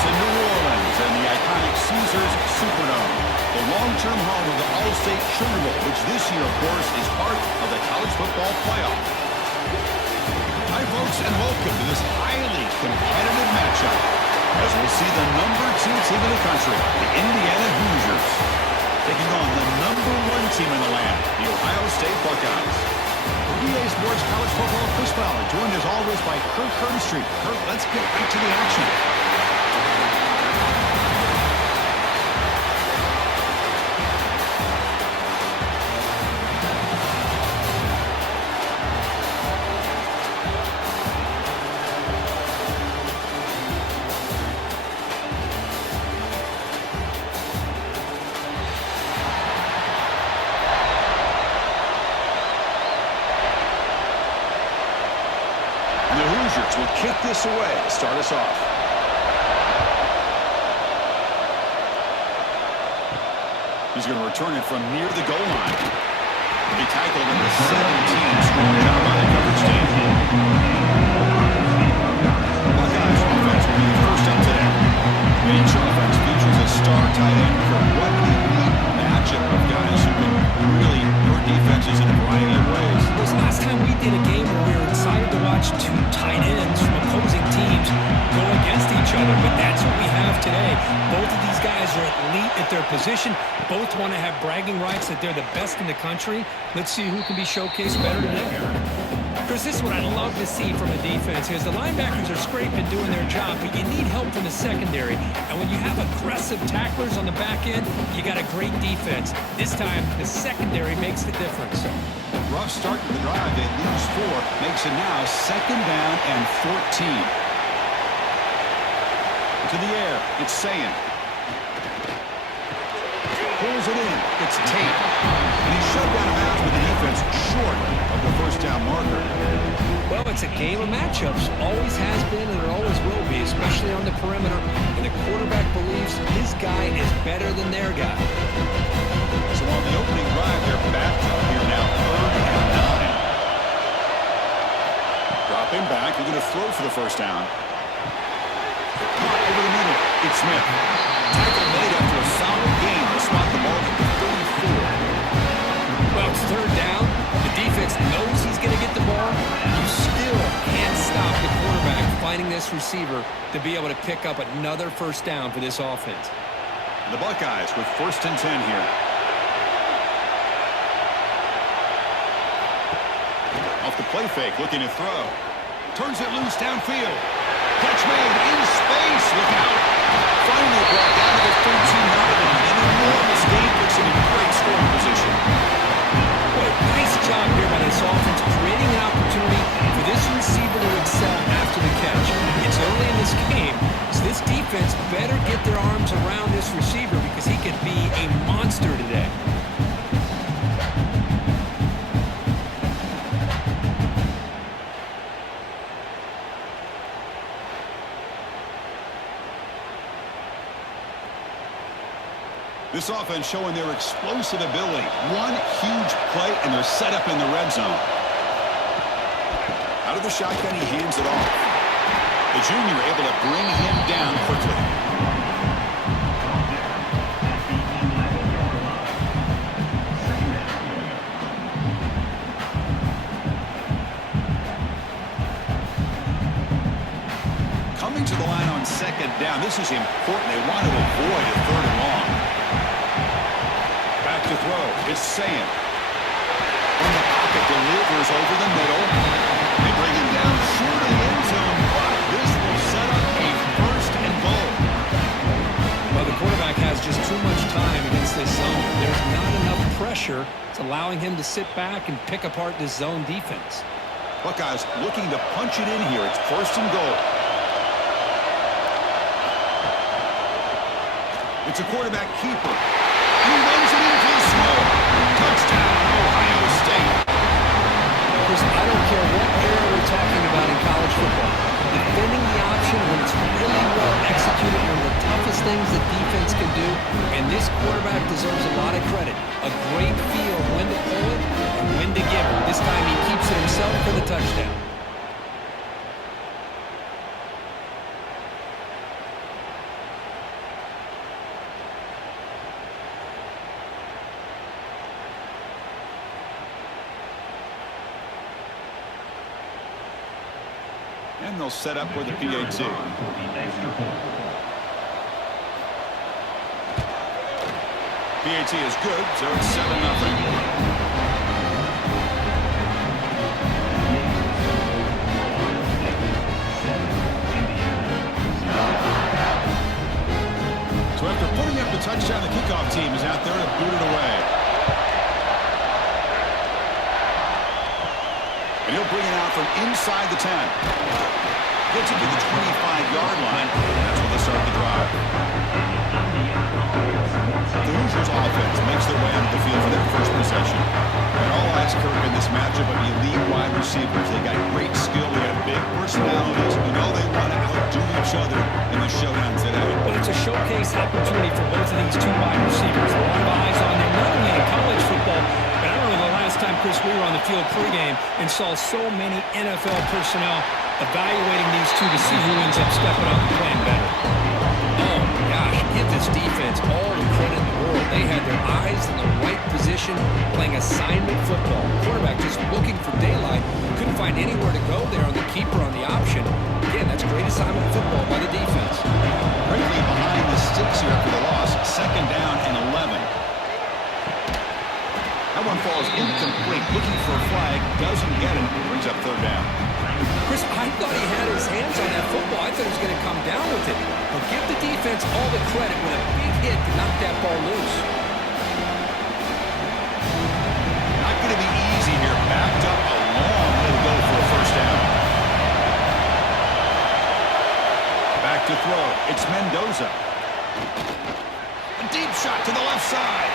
It's in New Orleans and the iconic Caesars Superdome, the long-term home of the All-State Sugar Bowl, which this year, of course, is part of the college football playoff. Hi, folks, and welcome to this highly competitive matchup as we'll see the number 2 team in the country, the Indiana Hoosiers, taking on the number 1 team in the land, the Ohio State Buckeyes. EA Sports College Football Chris Fowler, joined as always by Kirk Street. Kirk, let's get back to the action. Will kick this away to start us off. He's going to return it from near the goal line. He tackled in the 17. Strong job by the coverage team. Buckeyes offense will be the first up today. Each offense features a star tight end for what a neat matchup of guys who can really hurt defenses in a variety of ways. This last time we did a game where we were excited to watch 2 tight ends from opposing teams go against each other, but that's what we have today. Both of these guys are elite at their position. Both want to have bragging rights that they're the best in the country. Let's see who can be showcased better today. Chris, this is what I love to see from a defense is the linebackers are scraping doing their job, but you need help from the secondary. And when you have aggressive tacklers on the back end, you got a great defense. This time, the secondary makes the difference. Rough start to the drive. They lose 4. Makes it now 2nd down and 14. To the air. It's Sayin. Pulls it in. It's Tate. And he's shoved out of bounds with the defense short of the first down marker. Well, it's a game of matchups. Always has been and it always will be, especially on the perimeter. And the quarterback believes his guy is better than their guy. So on the opening drive, they're backed up here now, 3rd and 9. Dropping back, they're going to throw for the first down. Caught over the middle, it's Smith. Tackle made after a solid game to spot the ball at the 34. Well, it's 3rd down. The defense knows he's going to get the ball. You still can't stop the quarterback finding this receiver to be able to pick up another first down for this offense. The Buckeyes with 1st and 10 here. Off the play fake, looking to throw. Turns it loose downfield. Catch made in space. Look out. Finally brought down to the 13-yard line. An enormous gain puts him in great scoring position. Boy, nice job here by this offense, creating an opportunity for this receiver to excel after the catch. It's early in this game, so this defense better get their arms around this receiver because he could be a monster today. This offense showing their explosive ability. One huge play, and they're set up in the red zone. Out of the shotgun, he hands it off. The junior able to bring him down quickly. Coming to the line on 2nd down. This is important. They want to avoid a 3rd and long. Back to throw. It's Sayin. From the pocket, delivers over the middle. They bring him down short of the end zone, but this will set up a 1st and goal. Well, the quarterback has just too much time against this zone. There's not enough pressure. It's allowing him to sit back and pick apart this zone defense. Buckeyes looking to punch it in here. It's 1st and goal. It's a quarterback keeper. He runs it into the smoke. Touchdown, Ohio State. Chris, I don't care what era we're talking about in college football. Defending the option when it's really well executed, one of the toughest things the defense can do, and this quarterback deserves a lot of credit. A great feel when to pull it and when to give it. This time he keeps it himself for the touchdown. And they'll set up with a PAT. PAT is good, so it's 7-0. So after putting up the touchdown, the kickoff team is out there to boot it away. And he'll bring it out from inside the 10. Gets it to the 25-yard line. That's where they start the drive. The Hoosiers offense makes their way onto the field for their first possession. And all eyes Kirk in this matchup of elite wide receivers. They got great skill. They got big personalities. We know they want to outdo each other in the showdown today. Well, it's a showcase opportunity for both of these two wide receivers. A lot of eyes on them, not only in college football, but I remember the last time, Chris, we were on the field pregame and saw so many NFL personnel evaluating these two to see who ends up stepping up and playing better. Oh, gosh, give this defense all the credit in the world. They had their eyes in the right position, playing assignment football. Quarterback just looking for daylight, couldn't find anywhere to go there on the keeper on the option. Again, that's great assignment football by the defense. Quickly behind the sticks here after the loss. 2nd down and 11. That one falls incomplete. Looking for a flag. Doesn't get it. Brings up 3rd down. Chris, I thought he had his hands on that football. I thought he was going to come down with it. But give the defense all the credit with a big hit to knock that ball loose. Not going to be easy here. Backed up a long way to go for a 1st down. Back to throw. It's Mendoza. A deep shot to the left side.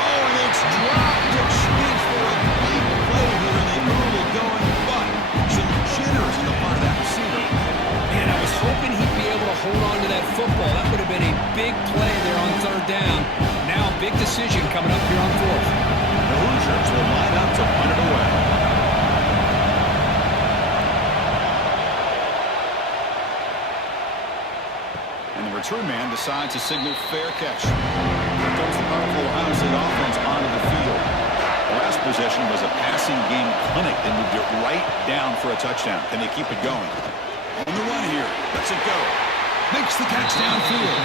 Oh, and it's dropped. It speaks for a big play here in the early going, but some jitters in the part of that receiver. Man, I was hoping he'd be able to hold on to that football. That would have been a big play there on 3rd down. Now, big decision coming up here on 4th. The Hoosiers will line up to punt it away. Return man decides to signal fair catch. Comes the powerful Ohio State offense onto the field. The last possession was a passing game clinic. They moved it right down for a touchdown. Can they keep it going? On the run here. Lets it go. Makes the catch downfield.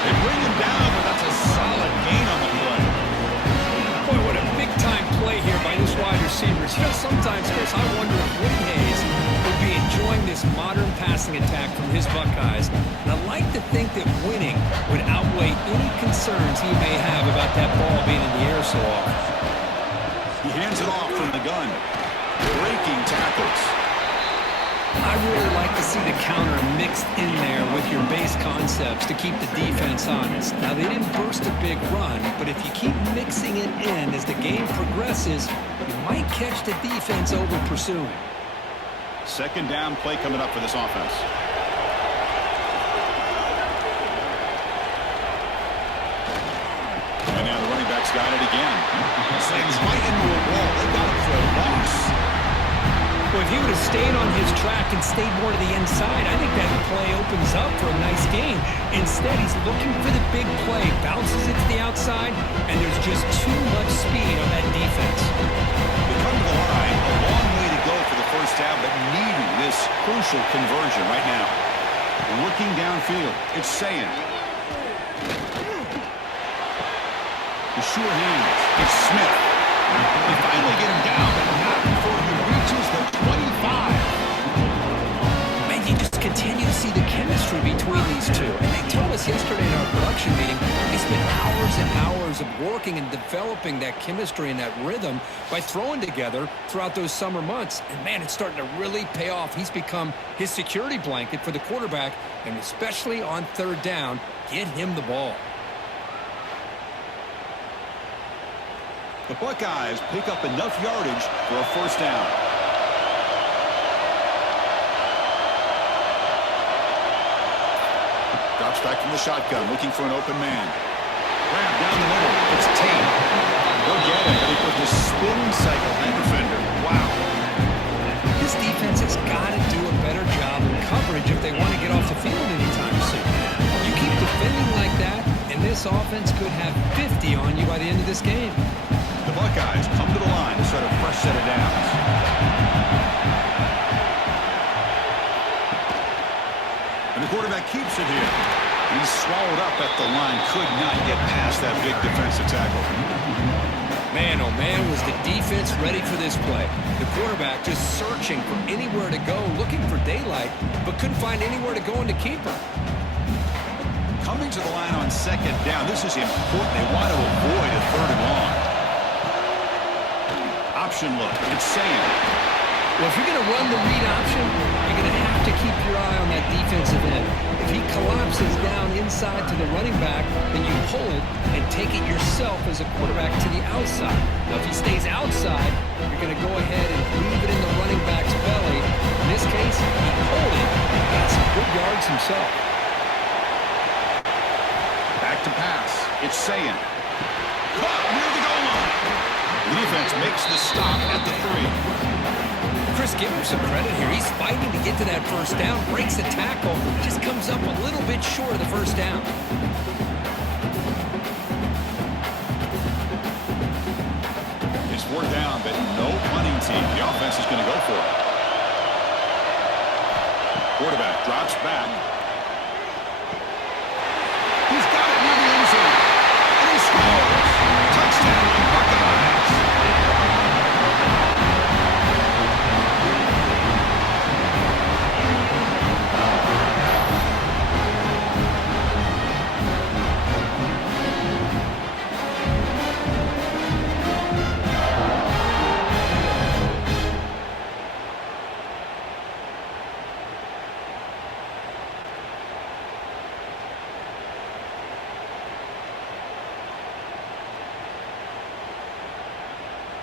They bring him down, but that's a solid gain on the play. Boy, what a big-time play here by this wide receivers. You know, sometimes, Chris, I wonder if Woody Hayes would be enjoying this modern passing attack from his Buckeyes. And I'd like to think that winning would outweigh any concerns he may have about that ball being in the air so often. He hands it off from the gun. Breaking tackles. I really like to see the counter mixed in there with your base concepts to keep the defense honest. Now, they didn't burst a big run, but if you keep mixing it in as the game progresses, you might catch the defense over pursuing. 2nd down play coming up for this offense. And now the running back's got it again. Slams right into a wall. They got it for a loss. Well, if he would have stayed on his track and stayed more to the inside, I think that play opens up for a nice gain. Instead, he's looking for the big play, bounces it to the outside, and there's just too much speed on that defense. They come to the line, a long way to go for the 1st down, but needing this crucial conversion right now. Looking downfield, it's Sayan. The sure hands, it's Smith. They finally get him down, but not before he reaches the 25. Man, you just continue to see the chemistry between these two. And they told us yesterday in our production meeting, they spent hours and hours of working and developing that chemistry and that rhythm by throwing together throughout those summer months. And man, it's starting to really pay off. He's become his security blanket for the quarterback, and especially on 3rd down, get him the ball. The Buckeyes pick up enough yardage for a 1st down. Drops back from the shotgun, looking for an open man. Grab down the middle. It's Tate. He'll get it, but he put the spin cycle that defender. Wow. This defense has got to do a better job in coverage if they want to get off the field anytime soon. You keep defending like that, and this offense could have 50 on you by the end of this game. The Buckeyes come to the line to start a fresh set of downs. quarterback keeps it here. He's swallowed up at the line. Could not get past that big defensive tackle. Man, oh man, was the defense ready for this play. The quarterback just searching for anywhere to go, looking for daylight, but couldn't find anywhere to go in the keeper. Coming to the line on second down. This is important. They want to avoid a third and long. Option look. It's saying. Well, if you're going to run the read option, you're going to have to keep your eye on that defensive end. If he collapses down inside to the running back, then you pull it and take it yourself as a quarterback to the outside. Now, if he stays outside, you're going to go ahead and leave it in the running back's belly. In this case, he pulled it and got some good yards himself. Back to pass. It's saying. Caught near the goal line. The defense makes the stop at the 3. Chris, give him some credit here. He's fighting to get to that first down, breaks the tackle, just comes up a little bit short of the first down. It's 4th down, but no punting team. The offense is going to go for it. Quarterback drops back. He's got it near the end zone. And he scores. Touchdown, Buckeyes.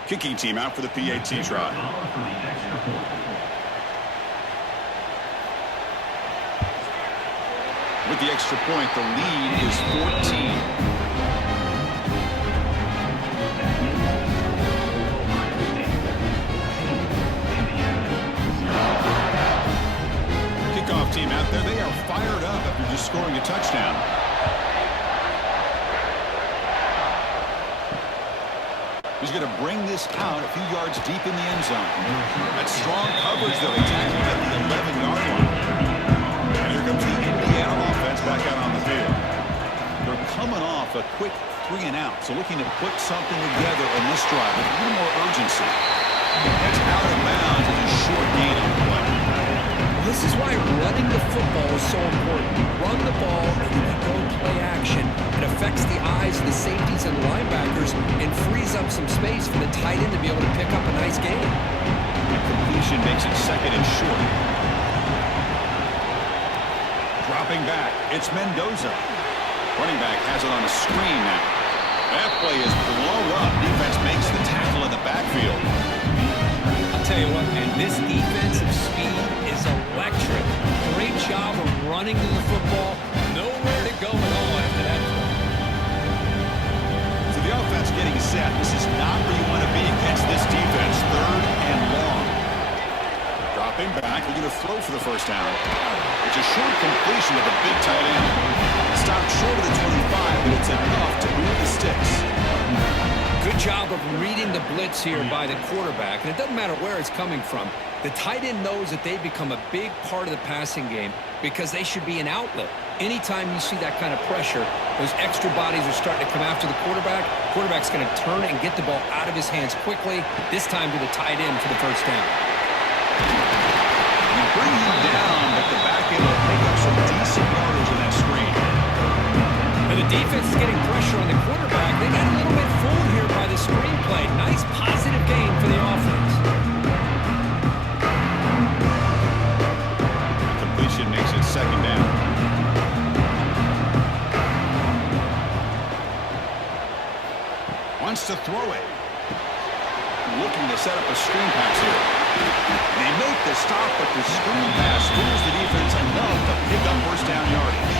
Kicking team out for the PAT try. With the extra point, the lead is 14. Kickoff team out there. They are fired up after just scoring a touchdown. He's going to bring this out a few yards deep in the end zone. That strong coverage, though. He tackled at the 11-yard line. And here comes the Indiana offense back out on the field. They're coming off a quick 3-and-out, so looking to put something together in this drive with a little more urgency. That's out of bounds with a short gain on the play. This is why running the football is so important. Run the ball and then go play action. It affects the eyes of the safeties and linebackers and frees up some space for the tight end to be able to pick up a nice gain. The completion makes it 2nd and short. Dropping back, it's Mendoza. Running back has it on a screen now. That play is blown up. Defense makes the tackle in the backfield. I'll tell you what, man, this defensive speed is electric. Great job of running to the football. Nowhere to go at all after that play. So the offense getting set. This is not where you want to be against this defense. 3rd and long. Dropping back. We're going to throw for the first down. It's a short completion to the big tight end. Stopped short of the 25, but it's enough to move the sticks. Good job of reading the blitz here by the quarterback. And it doesn't matter where it's coming from. The tight end knows that they've become a big part of the passing game because they should be an outlet. Anytime you see that kind of pressure, those extra bodies are starting to come after the quarterback. Quarterback's going to turn and get the ball out of his hands quickly, this time to the tight end for the first down. You bring him down, but the back end will pick up some decent yardage in that screen. And the defense is getting pressure on the quarterback. They got a little bit fooled here by the screenplay. Nice positive gain for the offense. The completion makes it 2nd down. Wants to throw it. Looking to set up a screen pass here. They make the stop, but the screen pass fools the defense enough to pick up first down yardage.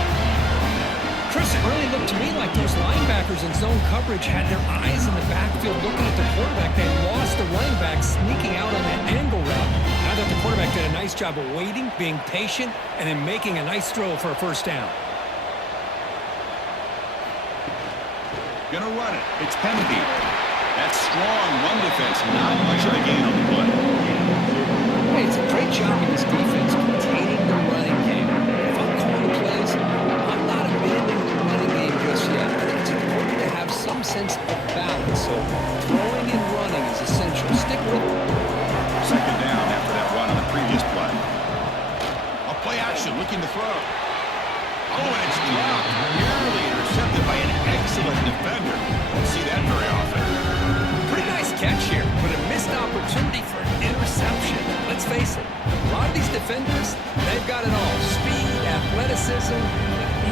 Chris, it really looked to me like those linebackers in zone coverage had their eyes in the backfield looking at the quarterback. They lost the running back sneaking out on that angle route. I thought the quarterback did a nice job of waiting, being patient, and then making a nice throw for a first down. Gonna run it. It's Kennedy. That strong run defense, not much of a gain on the play. Hey, it's a great job in this defense containing the running game. If I'm calling Play action, looking to throw. Oh, and it's dropped. Nearly intercepted by an excellent defender. Don't see that very often. Pretty nice catch here, but a missed opportunity for an interception. Let's face it, a lot of these defenders, they've got it all. Speed, athleticism,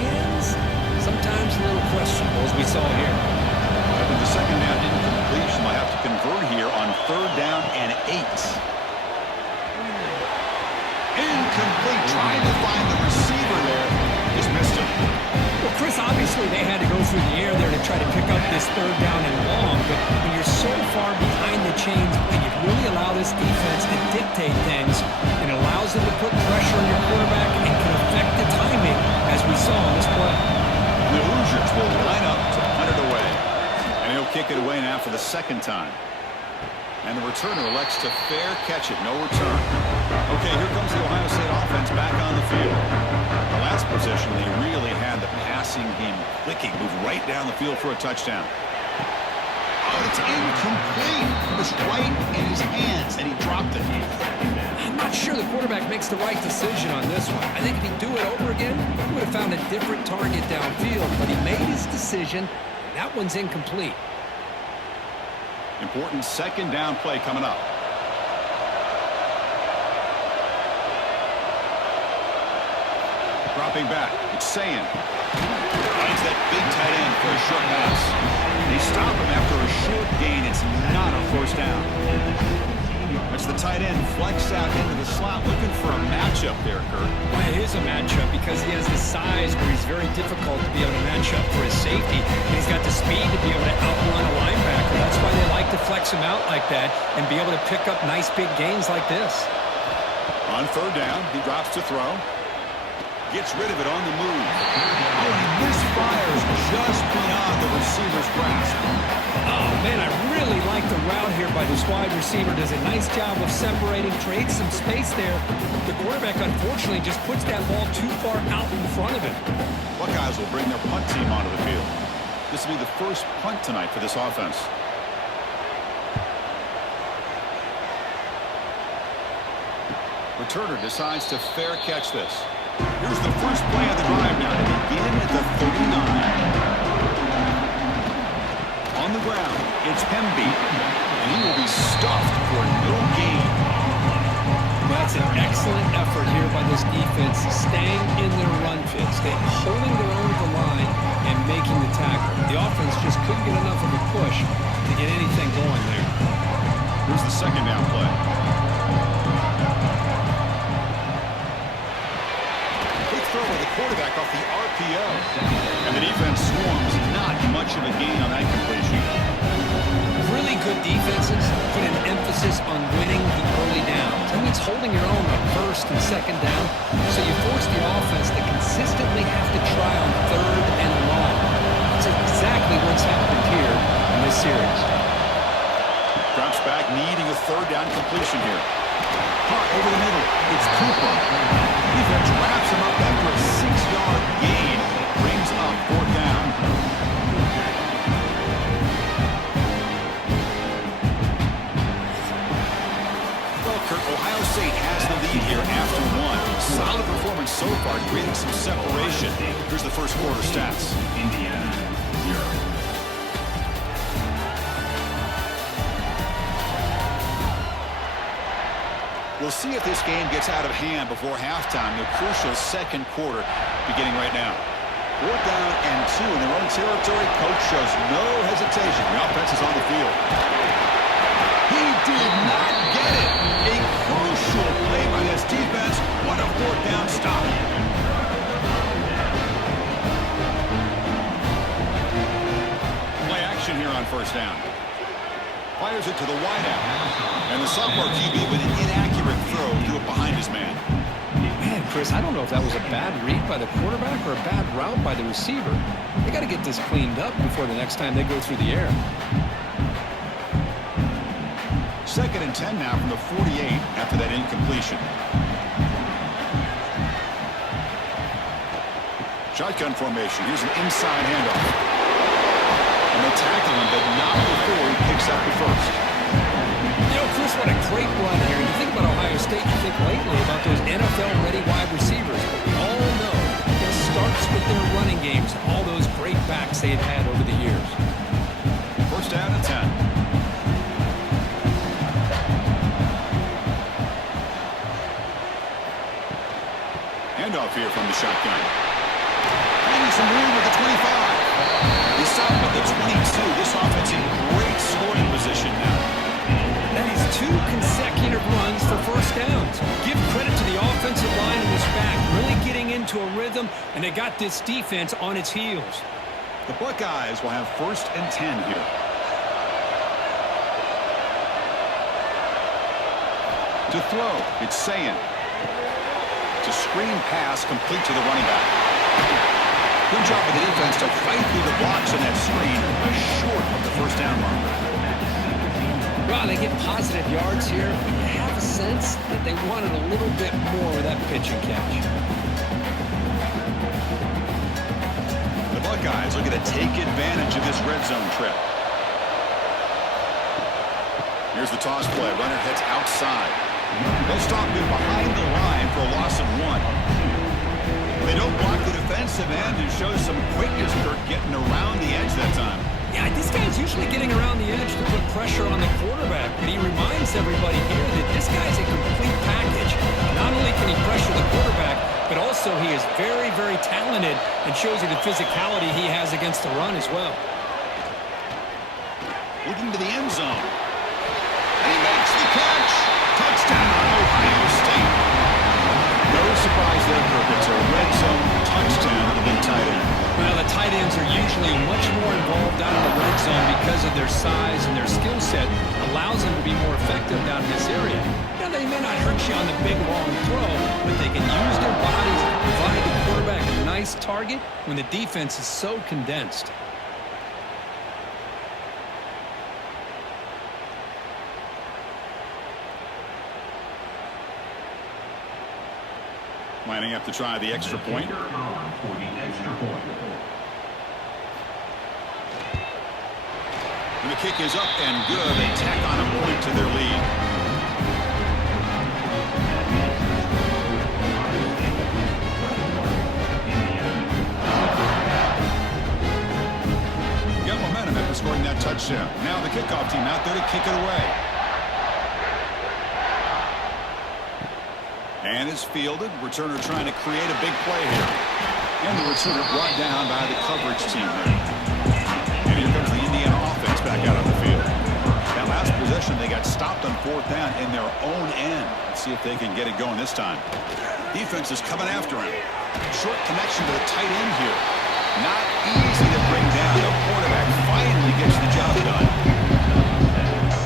hands, sometimes a little questionable, as we saw here. After the second down incompletion, they'll have to convert here on 3rd down and 8. Incomplete, trying to find the receiver there. Just missed him. Well, Chris, obviously they had to go through the air there to try to pick up this 3rd down and long, but when you're so far behind the chains, and you really allow this defense to dictate things, it allows them to put pressure on your quarterback and can affect the timing, as we saw on this play. The Hoosiers will line up to punt it away. And he'll kick it away now for the 2nd time. And the returner elects to fair catch it. No return. Okay, here comes the Ohio State offense back on the field. The last possession, they really had the passing game clicking. Moved right down the field for a touchdown. Oh, it's incomplete. It was right in his hands, and he dropped it. I'm not sure the quarterback makes the right decision on this one. I think if he'd do it over again, he would have found a different target downfield, but he made his decision. That one's incomplete. Important 2nd down play coming up. Dropping back. It's Sayin. Finds that big tight end for a short pass. They stop him after a short gain. It's not a 1st down. It's the tight end flex out into the slot, looking for a matchup there, Kurt. Well, it is a matchup because he has the size where he's very difficult to be able to match up for his safety. And he's got the speed to be able to outrun a linebacker. That's why they like to flex him out like that and be able to pick up nice big gains like this. On 3rd down, he drops to throw. Gets rid of it on the move. Oh, and he misfires just beyond the receiver's grasp. Oh, man, I really like the route here by this wide receiver. Does a nice job of separating, creates some space there. The quarterback, unfortunately, just puts that ball too far out in front of him. Buckeyes will bring their punt team onto the field. This will be the first punt tonight for this offense. Returner decides to fair catch this. Here's the first play of the drive now to begin at the 39. On the ground, it's Hemby, and he will be stuffed for no gain. That's an excellent effort here by this defense, staying in their run fit, holding their own at the line and making the tackle. The offense just couldn't get enough of a push to get anything going there. Here's the 2nd down play. Throw with the quarterback off the RPO. And the defense swarms. Not much of a gain on that completion. Really good defenses put an emphasis on winning the early downs. That means holding your own on 1st and 2nd down. So you force the offense to consistently have to try on 3rd and long. That's exactly what's happened here in this series. Drops back, needing a 3rd down completion here. Hot over the middle. It's Cooper. Defense wraps him up after a 6-yard gain. Brings up 4th down. Well, Kurt, Ohio State has the lead here after 1. Solid performance so far, creating some separation. Here's the first quarter stats. Indiana, 0. We'll see if this game gets out of hand before halftime. The crucial 2nd quarter beginning right now. 4th down and 2 in their own territory. Coach shows no hesitation. The offense is on the field. He did not get it. A crucial play by this defense. What a 4th down stop. Play action here on 1st down. Fires it to the wideout. And the sophomore QB with an inaccurate throw threw it behind his man. Man, Chris, I don't know if that was a bad read by the quarterback or a bad route by the receiver. They got to get this cleaned up before the next time they go through the air. 2nd and 10 now from the 48 after that incompletion. Shotgun formation. Here's an inside handoff. And they tackle him, but not before he picks up the 1st. You know, Chris, what a great run here. You think about Ohio State, you think lately about those NFL-ready wide receivers. Jones, and all those great backs they've had over the years. First down and 10. Handoff here from the shotgun. Finding some room with the 25. He's stopped at the 22. This offense in great scoring position now. That is 2 consecutive runs for first downs. Give credit to the offensive line in this back, really getting into a rhythm, and they got this defense on its heels. The Buckeyes will have first and 10 here. To throw, it's Sayin. It's a screen pass complete to the running back. Good job of the defense to fight through the blocks on that screen, short of the first down mark. Well, they get positive yards here, but you have a sense that they wanted a little bit more with that pitch and catch. The Buckeyes looking to take advantage of this red zone trip. Here's the toss play. Runner heads outside. They'll stop him behind the line for a loss of 1. They don't block the defensive end and show some quickness, Kirk, getting around the edge that time. Yeah, this guy's usually getting around the edge to put pressure on the quarterback, but he reminds everybody here that this guy's a complete package. Not only can he pressure the quarterback, but also he is very, very talented and shows you the physicality he has against the run as well. Looking to the end zone. And he makes the catch. Touchdown, Ohio State. No surprise there, Kirk. It's a red zone touchdown on the big tight end. Well, the tight ends are usually much more involved out in the red zone because of their size and their skill set allows them to be more effective down in this area. Now, they may not hurt you on the big, long throw, but they can use their bodies to provide the quarterback a nice target when the defense is so condensed. Lining up to try the extra point. And the kick is up and good. They tack on a point to their lead. Got momentum after scoring that touchdown. Now the kickoff team out there to kick it away. And it's fielded. Returner trying to create a big play here. And the returner brought down by the coverage team there. And here comes the Indiana offense back out on the field. That last possession, they got stopped on 4th down in their own end. Let's see if they can get it going this time. Defense is coming after him. Short connection to the tight end here. Not easy to bring down. The quarterback finally gets the job done.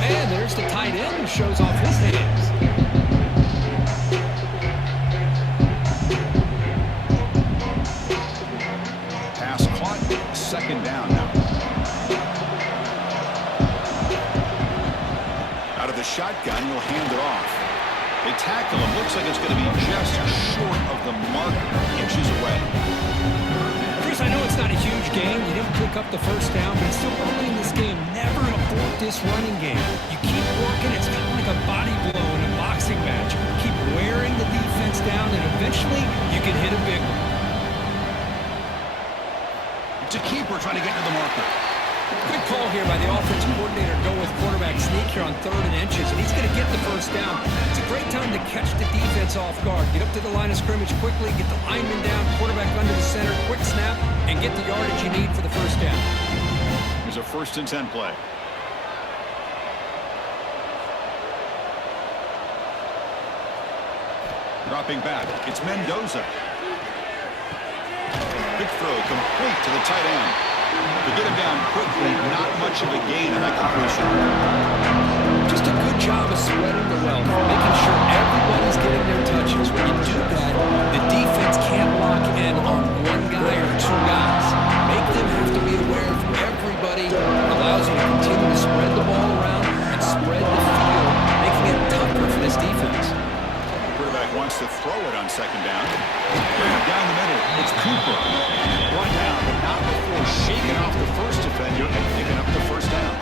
And there's the tight end who shows off his hands. Second down now. Out of the shotgun, he'll hand it off. They tackle him. Looks like it's going to be just short of the mark, inches away. Chris, I know it's not a huge game. You didn't pick up the first down, but it's still early in this game. Never abort this running game. You keep working. It's kind of like a body blow in a boxing match. Keep wearing the defense down, and eventually you can hit a big one. It's a keeper trying to get to the marker. Good call here by the offensive coordinator to go with quarterback sneak here on 3rd and inches, and he's going to get the first down. It's a great time to catch the defense off guard. Get up to the line of scrimmage quickly, get the lineman down, quarterback under the center, quick snap, and get the yardage you need for the first down. Here's a 1st and 10 play. Dropping back, it's Mendoza. Big throw complete to the tight end. To get him down quickly, not much of a gain in that completion. Just a good job of spreading the wealth, making sure everybody's getting their touches. When you do that, the defense can't lock in on one guy or 2 guys. Make them have to be aware of everybody. Allows you to continue to spread the ball around and spread the field, making it tougher for this defense. Quarterback wants to throw it on 2nd down. Down the middle, it's Cooper. One down, but not before shaking off the first defender and picking up the first down.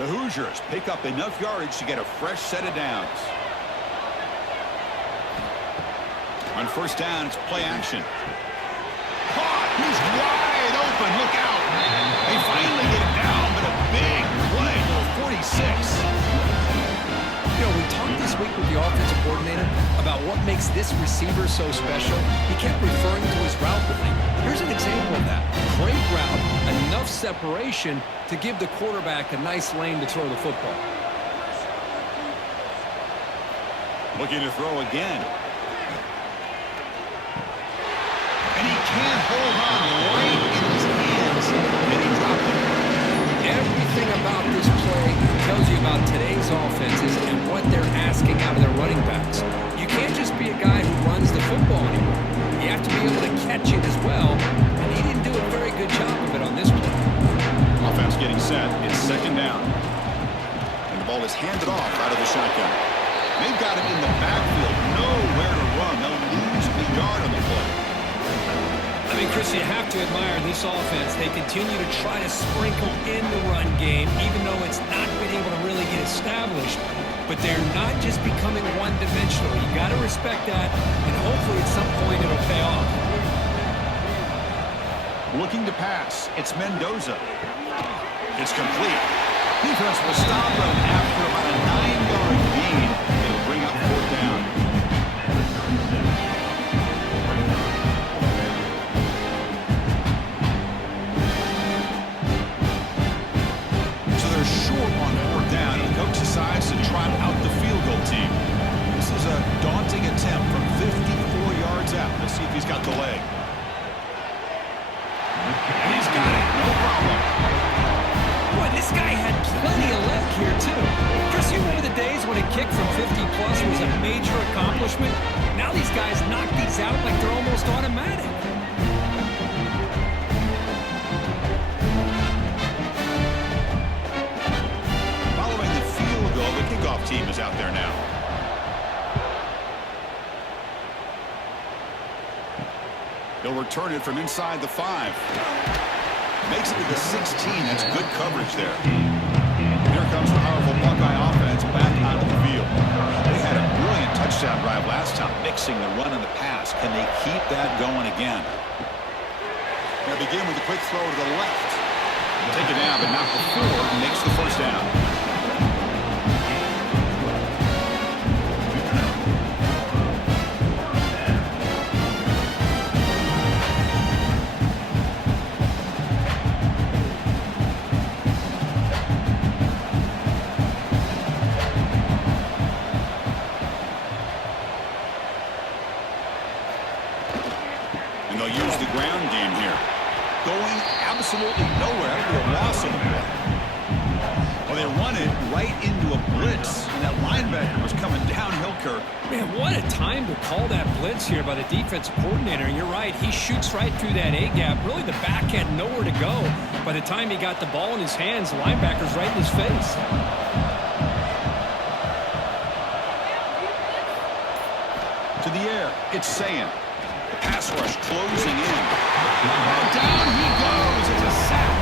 The Hoosiers pick up enough yardage to get a fresh set of downs. On first down, it's play action. Caught! He's wide open. Look out! They finally get it down, but a big play for 46. You know, we talked this week with the offensive coordinator about what makes this receiver so special. He kept referring to his route running. Here's an example of that. Great route, enough separation to give the quarterback a nice lane to throw the football. Looking to throw again. And he can't hold on right in his hands, and he dropped it. Everything about this play tells you about today's offenses and what they're asking out of their running backs. You can't just be a guy who runs the football anymore. You have to be able to catch it as well, and he didn't do a very good job of it on this play. Offense getting set. It's second down. And the ball is handed off out of the shotgun. They've got him in the backfield. Nowhere to run. They'll lose a yard on the play. I mean, Chris, you have to admire this offense. They continue to try to sprinkle in the run game, even though it's not been able to really get established. But they're not just becoming one-dimensional. You got to respect that, and hopefully at some point it'll pay off. Looking to pass. It's Mendoza. It's complete. Defense will stop them after about a 9-yard lead. It'll bring up fourth down. So they're short on fourth down, and the coach decides to trot out the field goal team. This is a daunting attempt from 54 yards out. Let's see if he's got the leg. And he's got it. No problem. Boy, this guy had plenty of left here, too. Chris, you remember the days when a kick from 50-plus was a major accomplishment? Now these guys knock these out like they're almost automatic. Following the field goal, the kickoff team is out there now. They'll return it from inside the 5. Makes it to the 16. That's good coverage there. Here comes the powerful Buckeye offense back out of the field. They had a brilliant touchdown drive last time, mixing the run and the pass. Can they keep that going again? They'll begin with a quick throw to the left. Take it down, but not before he makes the first down. And they'll use the ground game here. Going absolutely nowhere. That'll be a loss of the play. Well, they run it right into a blitz. And that linebacker was coming downhill, Kirk. Man, what a time to call that blitz here by the defensive coordinator. And you're right, he shoots right through that A-gap. Really, the back had nowhere to go. By the time he got the ball in his hands, the linebacker's right in his face. To the air, it's Sayan. The pass rush closing in. Down he goes. It's a sack.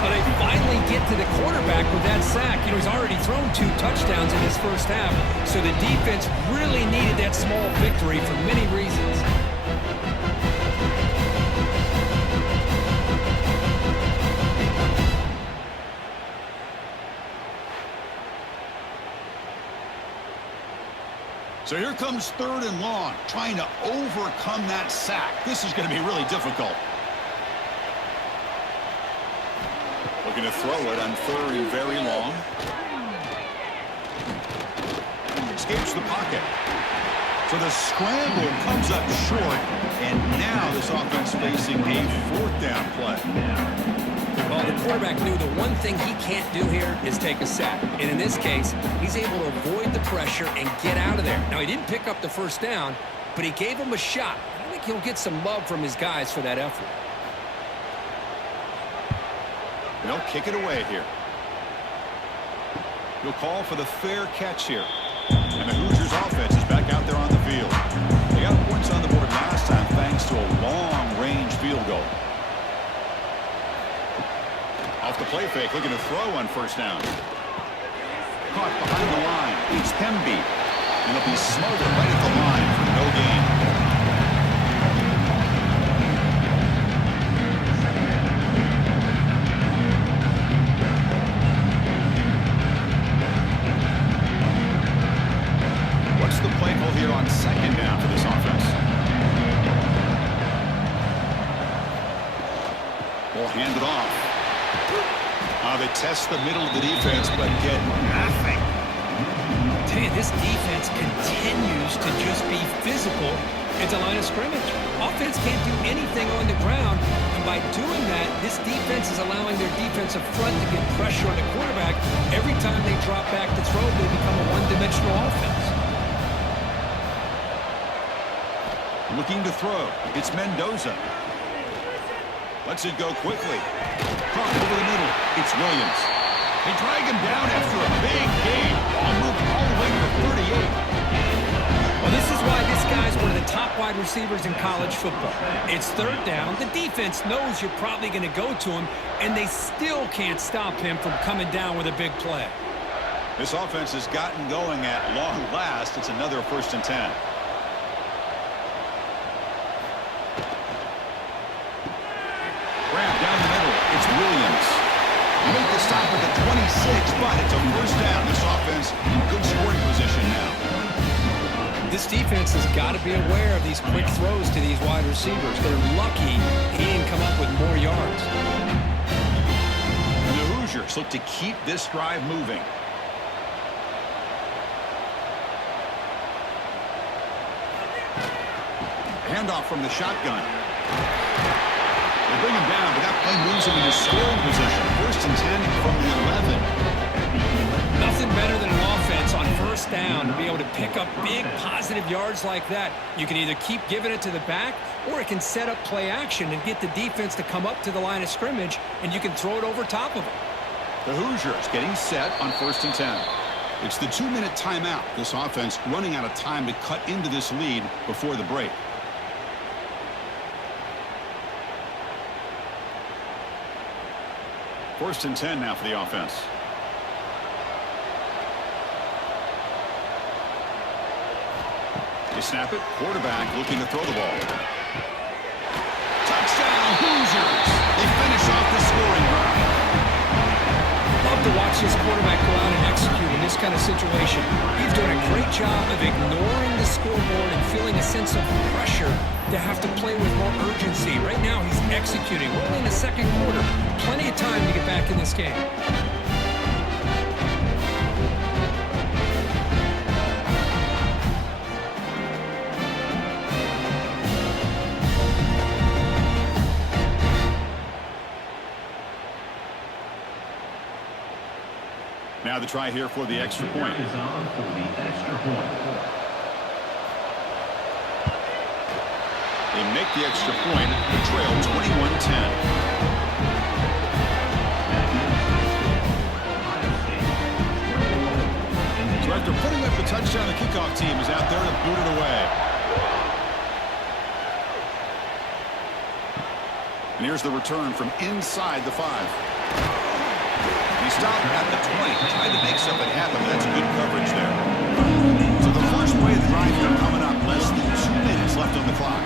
But they finally get to the quarterback with that sack. You know, he's already thrown 2 touchdowns in his first half, so the defense really needed that small victory for many reasons. So here comes third and long, trying to overcome that sack. This is going to be really difficult. Looking to throw it on third and very long. Escapes the pocket. So the scramble comes up short, and now this offense facing a fourth down play. Well, the quarterback knew the one thing he can't do here is take a sack. And in this case, he's able to avoid the pressure and get out of there. Now, he didn't pick up the first down, but he gave him a shot. I think he'll get some love from his guys for that effort. They'll kick it away here. He'll call for the fair catch here. And the Hoosiers offense is back out there on the field. They got points on the board last time thanks to a long-range field goal. Off the play fake, looking to throw on first down. caught behind the line. It's Hemby. And he'll be smothered right at the line for no gain. What's the play call here on second down for this offense? Ball handed off. They test the middle of the defense, but get nothing. Tell you, this defense continues to just be physical at the line of scrimmage. Offense can't do anything on the ground, and by doing that, this defense is allowing their defensive front to get pressure on the quarterback. Every time they drop back to throw, they become a one-dimensional offense. Looking to throw. It's Mendoza. Lets it go quickly. Caught over the middle. It's Williams. They drag him down after a big gain. Ball moved all the way to the 38. Well, this is why this guy's one of the top wide receivers in college football. It's third down. The defense knows you're probably going to go to him, and they still can't stop him from coming down with a big play. This offense has gotten going at long last. It's another 1st and 10. Grab down the middle. It's Williams. He made the stop at the 26, but it's a 1st down. This offense in good scoring position now. This defense has got to be aware of these quick throws to these wide receivers. They're lucky he didn't come up with more yards. And the Hoosiers look to keep this drive moving. Handoff from the shotgun. They bring him down, but that play moves him into scoring position. 1st and 10 from the 11. Nothing better than an offense on 1st down to be able to pick up big positive yards like that. You can either keep giving it to the back, or it can set up play action and get the defense to come up to the line of scrimmage, and you can throw it over top of them. The Hoosiers getting set on 1st and 10. It's the 2-minute timeout. This offense running out of time to cut into this lead before the break. First and 10 now for the offense. They snap it. Quarterback looking to throw the ball. Touchdown, Hoosiers! They finish off the scoring drive. Love to watch this quarterback go out and execute in this kind of situation. He's doing a great job of ignoring the scoreboard and feeling a sense of pressure to have to play with more urgency. Right now, he's executing. We're only in the 2nd quarter. Plenty of time to get back in this game. Now the try here for the extra point. They make the extra point. The trail 21-10. So after putting up the touchdown, the kickoff team is out there to boot it away. And here's the return from inside the 5. He stopped at the 20, tried to make something happen, but that's good coverage there. So the first play of the drive here coming up, less than 2 minutes left on the clock.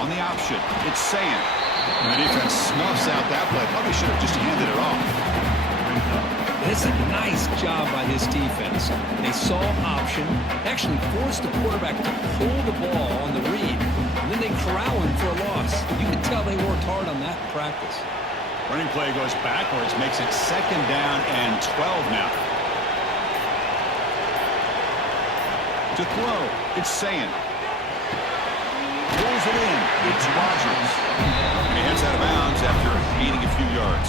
On the option, it's Sayan. And the defense snuffs out that play. Probably should have just handed it off. It's a nice job by this defense. They saw option, actually forced the quarterback to pull the ball on the read, and then they corral him for a loss. You can tell they worked hard on that in practice. Running play goes backwards, makes it 2nd down and 12 now. To throw, it's Sayan. Pulls it in. It's Rodgers. And he heads out of bounds after gaining a few yards.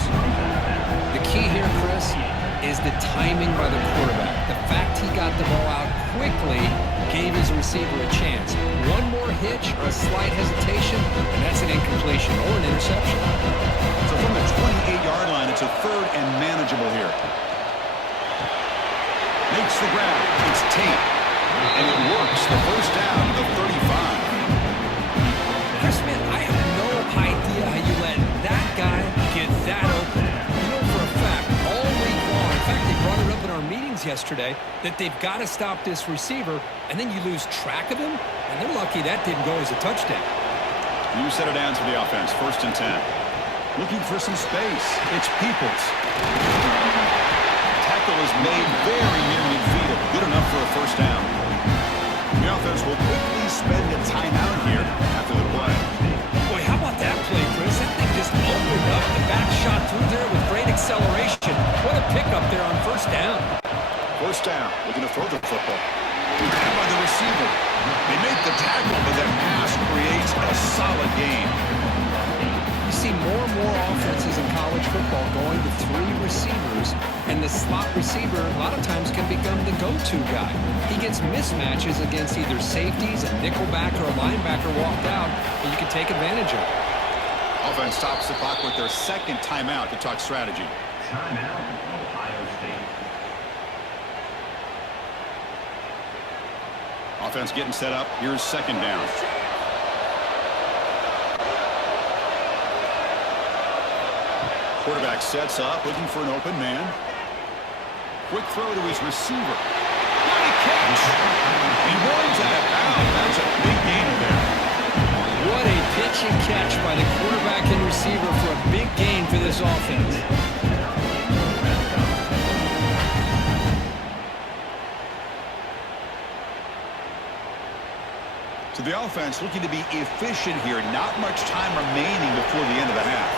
The key here, Chris, is the timing by the quarterback. The fact he got the ball out quickly gave his receiver a chance. One more hitch or a slight hesitation, and that's an incompletion or an interception. So from the 28-yard line, it's a 3rd and manageable here. Makes the grab. It's Tate. And it works. The 1st down to the 35. Chris, man, I have no idea how you let that guy get that open. You know for a fact, all week long, in fact, they brought it up feelings yesterday that they've got to stop this receiver, and then you lose track of him, and they're lucky that didn't go as a touchdown. You set it down to the offense, 1st and 10. Looking for some space. It's Peoples. Tackle is made very near midfield. Good enough for a 1st down. The offense will quickly spend a timeout here after the play. Boy, how about that play, Chris? That thing just opened up. The back shot through there with great acceleration. What a pickup there on 1st down. 1st down, looking to throw the football. Grabbed by the receiver. They make the tackle, but that pass creates a solid gain. You see more and more offenses in college football going to 3 receivers, and the slot receiver a lot of times can become the go-to guy. He gets mismatches against either safeties, a nickelback, or a linebacker walked out, and you can take advantage of it. Offense stops the clock with their 2nd timeout to talk strategy. Timeout, Ohio State. Offense getting set up. Here's 2nd down. Quarterback sets up, looking for an open man. Quick throw to his receiver. What a catch! He runs out of bounds. That's a big gain there. What a pitch and catch by the quarterback and receiver for a big gain for this offense. So the offense looking to be efficient here. Not much time remaining before the end of the half.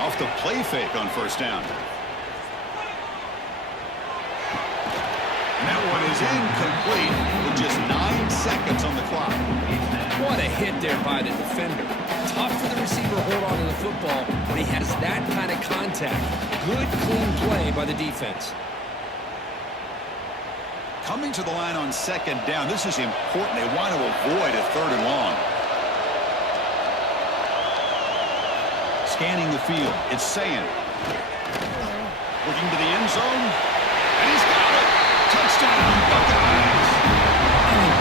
Off the play fake on 1st down. And that one is incomplete with just 9 seconds on the clock. What a hit there by the defender. Tough for the receiver to hold on to the football when he has that kind of contact. Good, clean play by the defense. Coming to the line on 2nd down. This is important. They want to avoid a 3rd and long. Scanning the field. It's Sayin. Looking to the end zone. And he's got it. Touchdown, Buckeyes.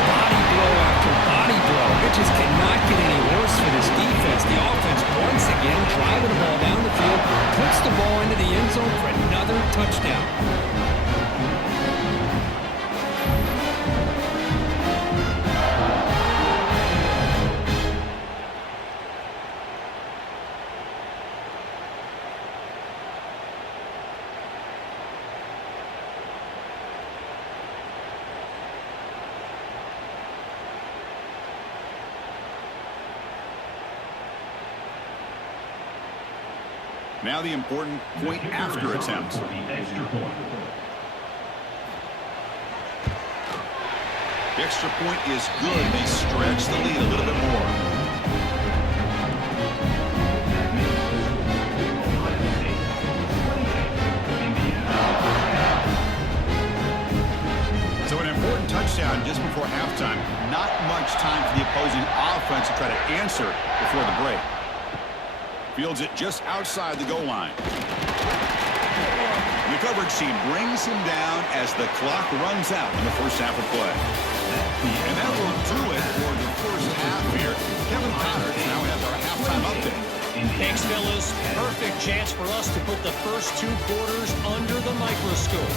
Body blow after body blow. It just cannot get any worse for this defense. The offense once again driving the ball down the field, puts the ball into the end zone for another touchdown. Now the important point after attempt. For the extra point. The extra point is good. They stretch the lead a little bit more. So an important touchdown just before halftime. Not much time for the opposing offense to try to answer before the break. Fields it just outside the goal line. The coverage team brings him down as the clock runs out in the 1st half of play. And that will do it for the 1st half here. Kevin Connors now has our halftime update. Thanks, fellas. Perfect chance for us to put the first 2 quarters under the microscope.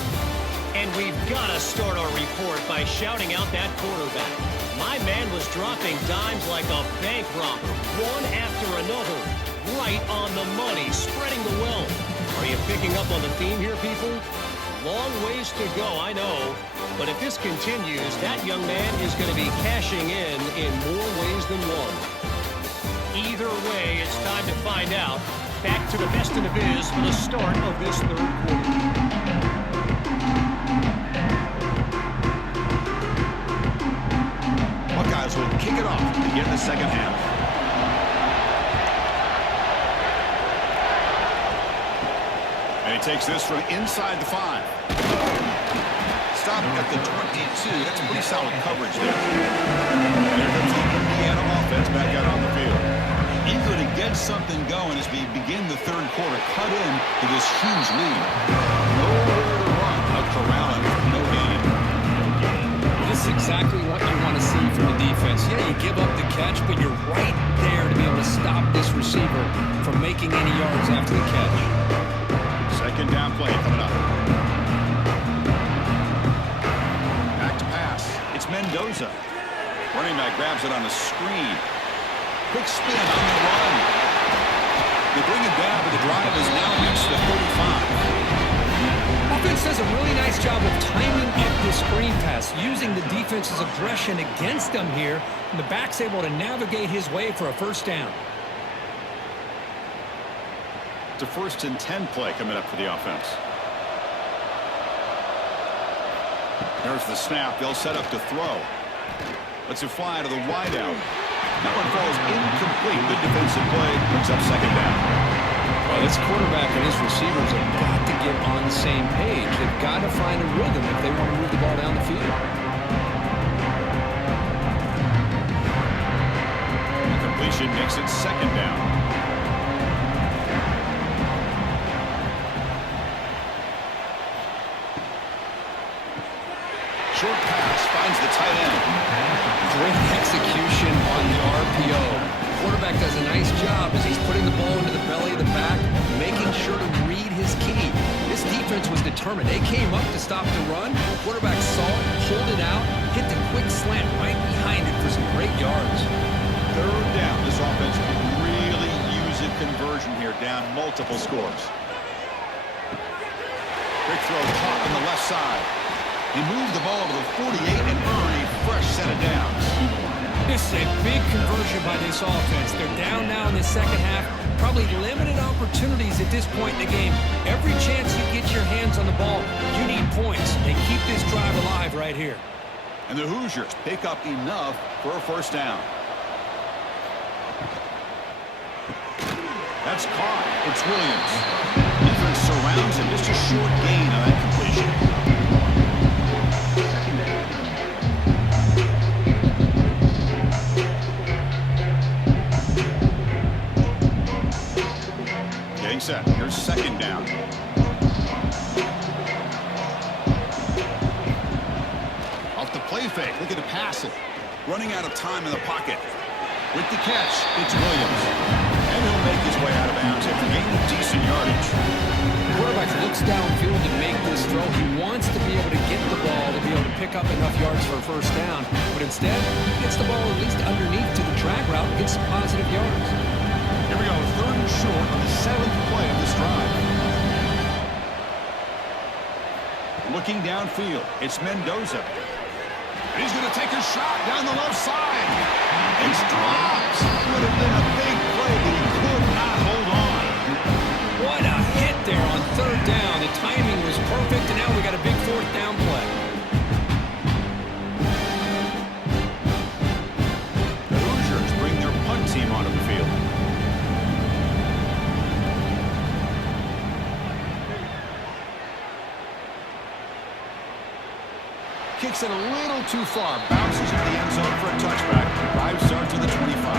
And we've got to start our report by shouting out that quarterback. My man was dropping dimes like a bank robber, one after another. Right on the money, spreading the wealth. Are you picking up on the theme here, people? Long ways to go, I know. But if this continues, that young man is going to be cashing in more ways than one. Either way, it's time to find out. Back to the best in the biz for the start of this 3rd quarter. Buckeyes will kick it off to begin the 2nd half. And he takes this from inside the 5. Stop at the 22. That's pretty solid coverage there. There comes the Indiana offense back out on the field. Eager to get something going as we begin the 3rd quarter. Cut in to this huge lead. Nowhere to run. A corralling for no gain. This is exactly what you want to see from the defense. Yeah, you give up the catch, but you're right there to be able to stop this receiver from making any yards after the catch. second down play coming up. Back to pass. It's Mendoza. Running back grabs it on a screen. Quick spin on the run. They bring it down, but the drive has now reached the 35. Offense does a really nice job of timing up the screen pass, using the defense's aggression against them here, and the back's able to navigate his way for a first down. It's a 1st and 10 play coming up for the offense. There's the snap. They'll set up to throw. Let's it fly to the wideout. That one falls incomplete. Good defensive play. Brings up second down. Well, this quarterback and his receivers have got to get on the same page. They've got to find a rhythm if they want to move the ball down the field. The completion makes it second down. Short pass finds the tight end. Great execution on the RPO. The quarterback does a nice job as he's putting the ball into the belly of the back, making sure to read his key. This defense was determined. They came up to stop the run. The quarterback saw it, pulled it out, hit the quick slant right behind it for some great yards. Third down. This offense can really use a conversion here, down multiple scores. Quick throw caught on the left side. He moved the ball to the 48 and earned a fresh set of downs. This is a big conversion by this offense. They're down now in the second half. Probably limited opportunities at this point in the game. Every chance you get your hands on the ball, you need points. They keep this drive alive right here. And the Hoosiers pick up enough for a first down. That's caught. It's Williams. Defense surrounds him. Just a short gain on that completion. Set. Here's second down. Off the play fake. Look at the pass it. Running out of time in the pocket. With the catch, it's Williams. And he'll make his way out of bounds after gaining decent yardage. The quarterback looks downfield to make this throw. He wants to be able to get the ball to be able to pick up enough yards for a first down. But instead, he gets the ball at least underneath to the drag route and gets some positive yards. Here we go, 3rd and short on the 7th play of this drive. Looking downfield, it's Mendoza. He's going to take a shot down the left side. It's dropped. Would have been a big play, but he could not hold on. What a hit there on 3rd down. The timing was perfect, and now we got a big 4th down play. The Hoosiers bring their punt team onto the field. Kicks it a little too far. Bounces into the end zone for a touchback. Drive starts to the 25.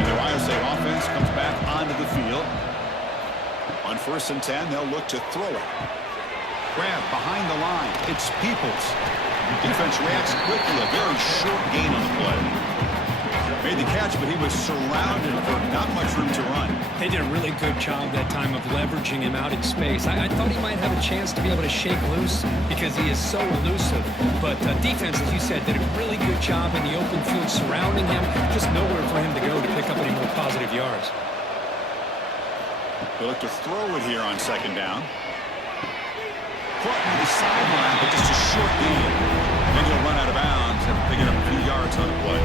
And the Ohio State offense comes back onto the field. On 1st and 10, they'll look to throw it. Grab behind the line. It's Peoples. Defense reacts quickly. A very short gain on the play. Made the catch, but he was surrounded for not much room to run. They did a really good job that time of leveraging him out in space. I thought he might have a chance to be able to shake loose because he is so elusive. But defense, as you said, did a really good job in the open field surrounding him. Just nowhere for him to go to pick up any more positive yards. They look to throw it here on 2nd down. Caught near the sideline, but just a short gain. Then he'll run out of bounds and pick it up a few yards on the play.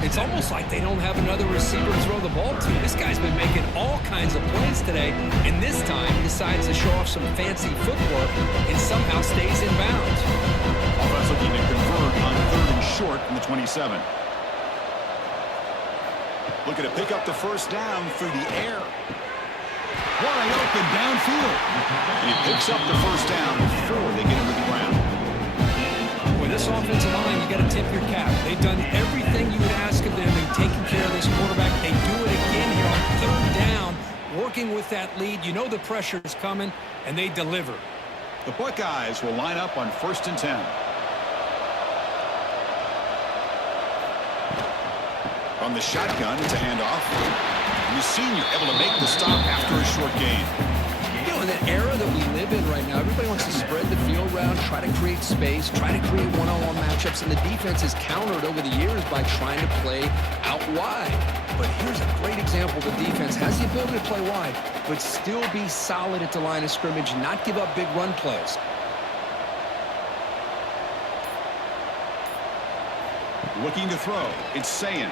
It's almost like they don't have another receiver to throw the ball to. This guy's been making all kinds of plays today, and this time he decides to show off some fancy footwork and somehow stays in bounds. Offense looking to convert on 3rd and short from the 27. Looking to pick up the first down through the air. Wide open downfield. He picks up the first down before they get him to the ground. With this offensive line, you got to tip your cap. They've done everything you would ask of them in taking care of this quarterback. They do it again here on 3rd down, working with that lead. You know the pressure is coming, and they deliver. The Buckeyes will line up on 1st and 10. From the shotgun, it's a handoff. And the senior able to make the stop after a short gain. You know, in an era that we live in right now, everybody wants to spread the field around, try to create space, try to create one-on-one matchups, and the defense has countered over the years by trying to play out wide. But here's a great example. The defense has the ability to play wide, but still be solid at the line of scrimmage, not give up big run plays. Looking to throw. It's Sayin.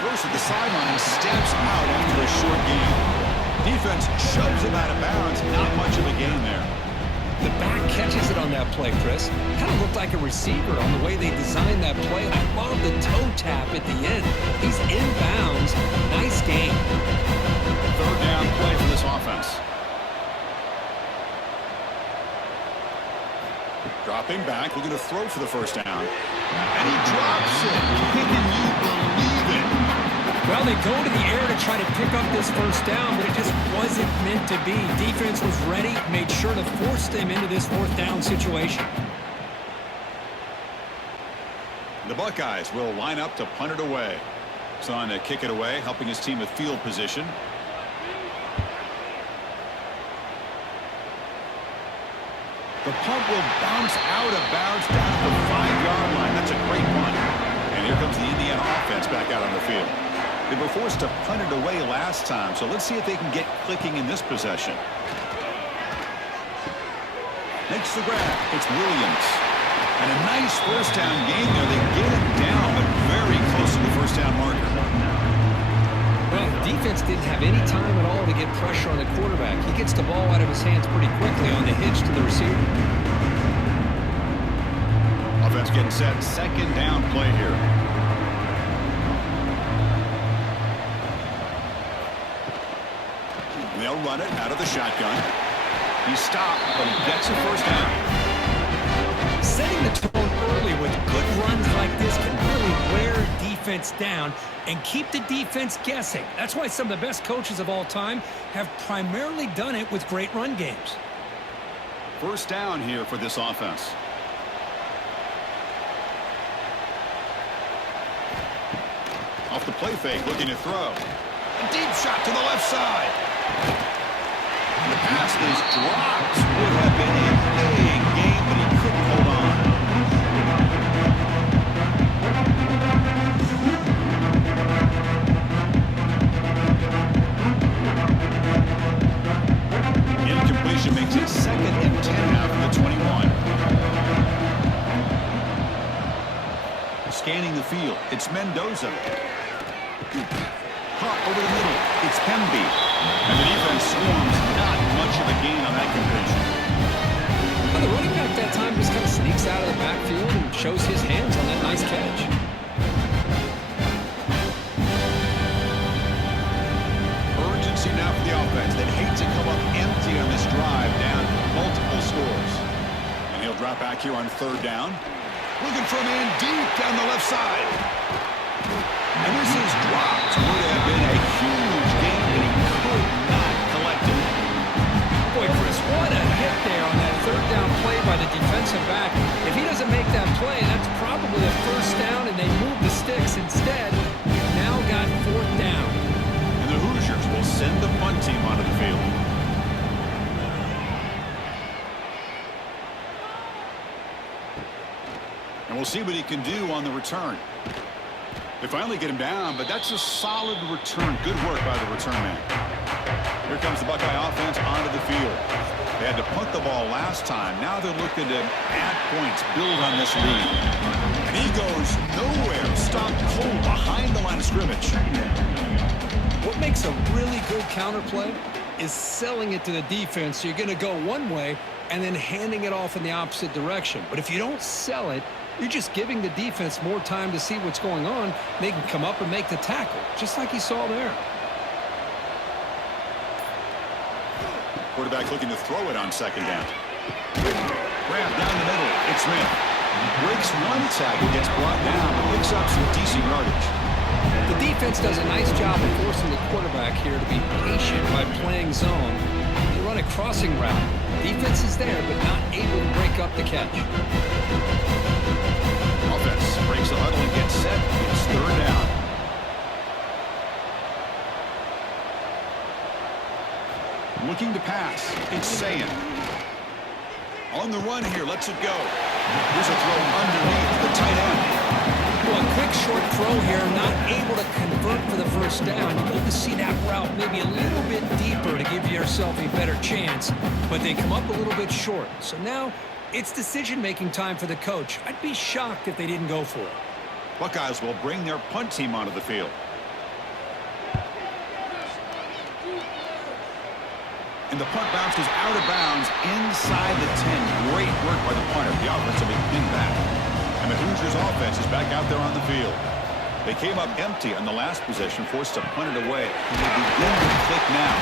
First at the sideline, steps out after a short gain. Defense shoves him out of bounds. Not much of a gain there. The back catches it on that play, Chris. Kind of looked like a receiver on the way they designed that play. I love the toe tap at the end. He's inbounds. Nice game. Third down play for this offense. Dropping back, looking to throw for the first down. And he drops it. Can you believe it? Well, they go to the air to try to pick up this first down, but it just wasn't meant to be. Defense was ready, made sure to force them into this fourth down situation. The Buckeyes will line up to punt it away. It's on to kick it away, helping his team with field position. The punt will bounce out of bounds down at the 5-yard line. That's a great punt. And here comes the Indiana offense back out on the field. They were forced to punt it away last time, so let's see if they can get clicking in this possession. Makes the grab. It's Williams. And a nice first down game there. They get it down, but very close to the first down marker. Well, the defense didn't have any time at all to get pressure on the quarterback. He gets the ball out of his hands pretty quickly on the hitch to the receiver. Offense getting set. Second down play here. They'll run it out of the shotgun. He stopped, but he gets a first down. Setting the tone early with good runs like this can really wear defense down and keep the defense guessing. That's why some of the best coaches of all time have primarily done it with great run games. First down here for this offense. Off the play fake, looking to throw. A deep shot to the left side. The pass is dropped. Would have been a big game, but he couldn't hold on. Incompletion makes it 2nd and 10 now from the 21. Scanning the field, it's Mendoza. Caught over the middle, it's Pemby. And the defense swarms. Not much of a gain on that completion. Well, the running back that time just kind of sneaks out of the backfield and shows his hands on that nice catch. Urgency now for the offense. They'd hate to come up empty on this drive, down multiple scores. And he'll drop back here on third down. Looking for a man deep down the left side. And this is dropped. Would have been a huge gain, and he could not collect it. Boy, Chris, what a hit there on that third down play by the defensive back. If he doesn't make that play, that's probably a first down, and they move the sticks instead. We've now got fourth down. And the Hoosiers will send the punt team onto the field. And we'll see what he can do on the return. They finally get him down, but that's a solid return. Good work by the return man. Here comes the Buckeye offense onto the field. They had to punt the ball last time. Now they're looking to add points, build on this lead. And he goes nowhere. Stopped cold behind the line of scrimmage. What makes a really good counter play is selling it to the defense. So you're going to go one way and then handing it off in the opposite direction. But if you don't sell it, you're just giving the defense more time to see what's going on. They can come up and make the tackle, just like you saw there. Quarterback looking to throw it on second down. Grab down the middle. It's Smith. Breaks one tackle, gets brought down, but picks up some decent yardage. The defense does a nice job of forcing the quarterback here to be patient by playing zone. They run a crossing route. Defense is there, but not able to break up the catch. Offense breaks the huddle and gets set. It's third down. Looking to pass. It's Sayin. On the run here. Lets it go. Here's a throw underneath the tight end. Well, a quick short throw here, not able to convert for the first down. You'd love to see that route maybe a little bit deeper to give yourself a better chance, but they come up a little bit short. So now it's decision-making time for the coach. I'd be shocked if they didn't go for it. Buckeyes will bring their punt team onto the field. And the punt bounces out of bounds inside the 10. Great work by the punter. The offense will be pinned back. And the Hoosiers offense is back out there on the field. They came up empty on the last possession, forced to punt it away. And they begin to click now.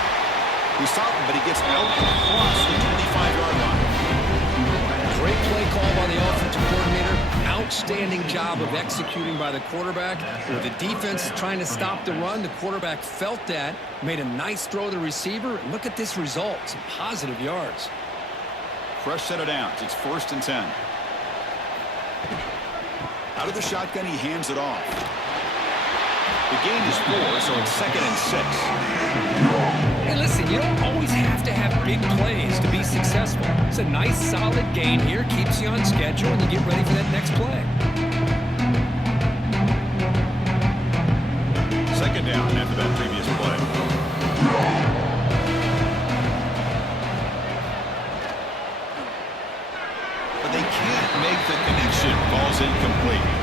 We stop him, but he gets out across the 25-yard line. Great play call by the offensive coordinator. Outstanding job of executing by the quarterback. With the defense trying to stop the run, the quarterback felt that, made a nice throw to the receiver, and look at this result. Some positive yards. Fresh set of downs. It's 1st and 10. Out of the shotgun, he hands it off. The gain is 4, so it's 2nd and 6. Hey, listen, you don't always have to have big plays to be successful. It's a nice, solid gain here. Keeps you on schedule, and you get ready for that next play. 2nd down after that previous play. But they can't make the connection. Ball's incomplete.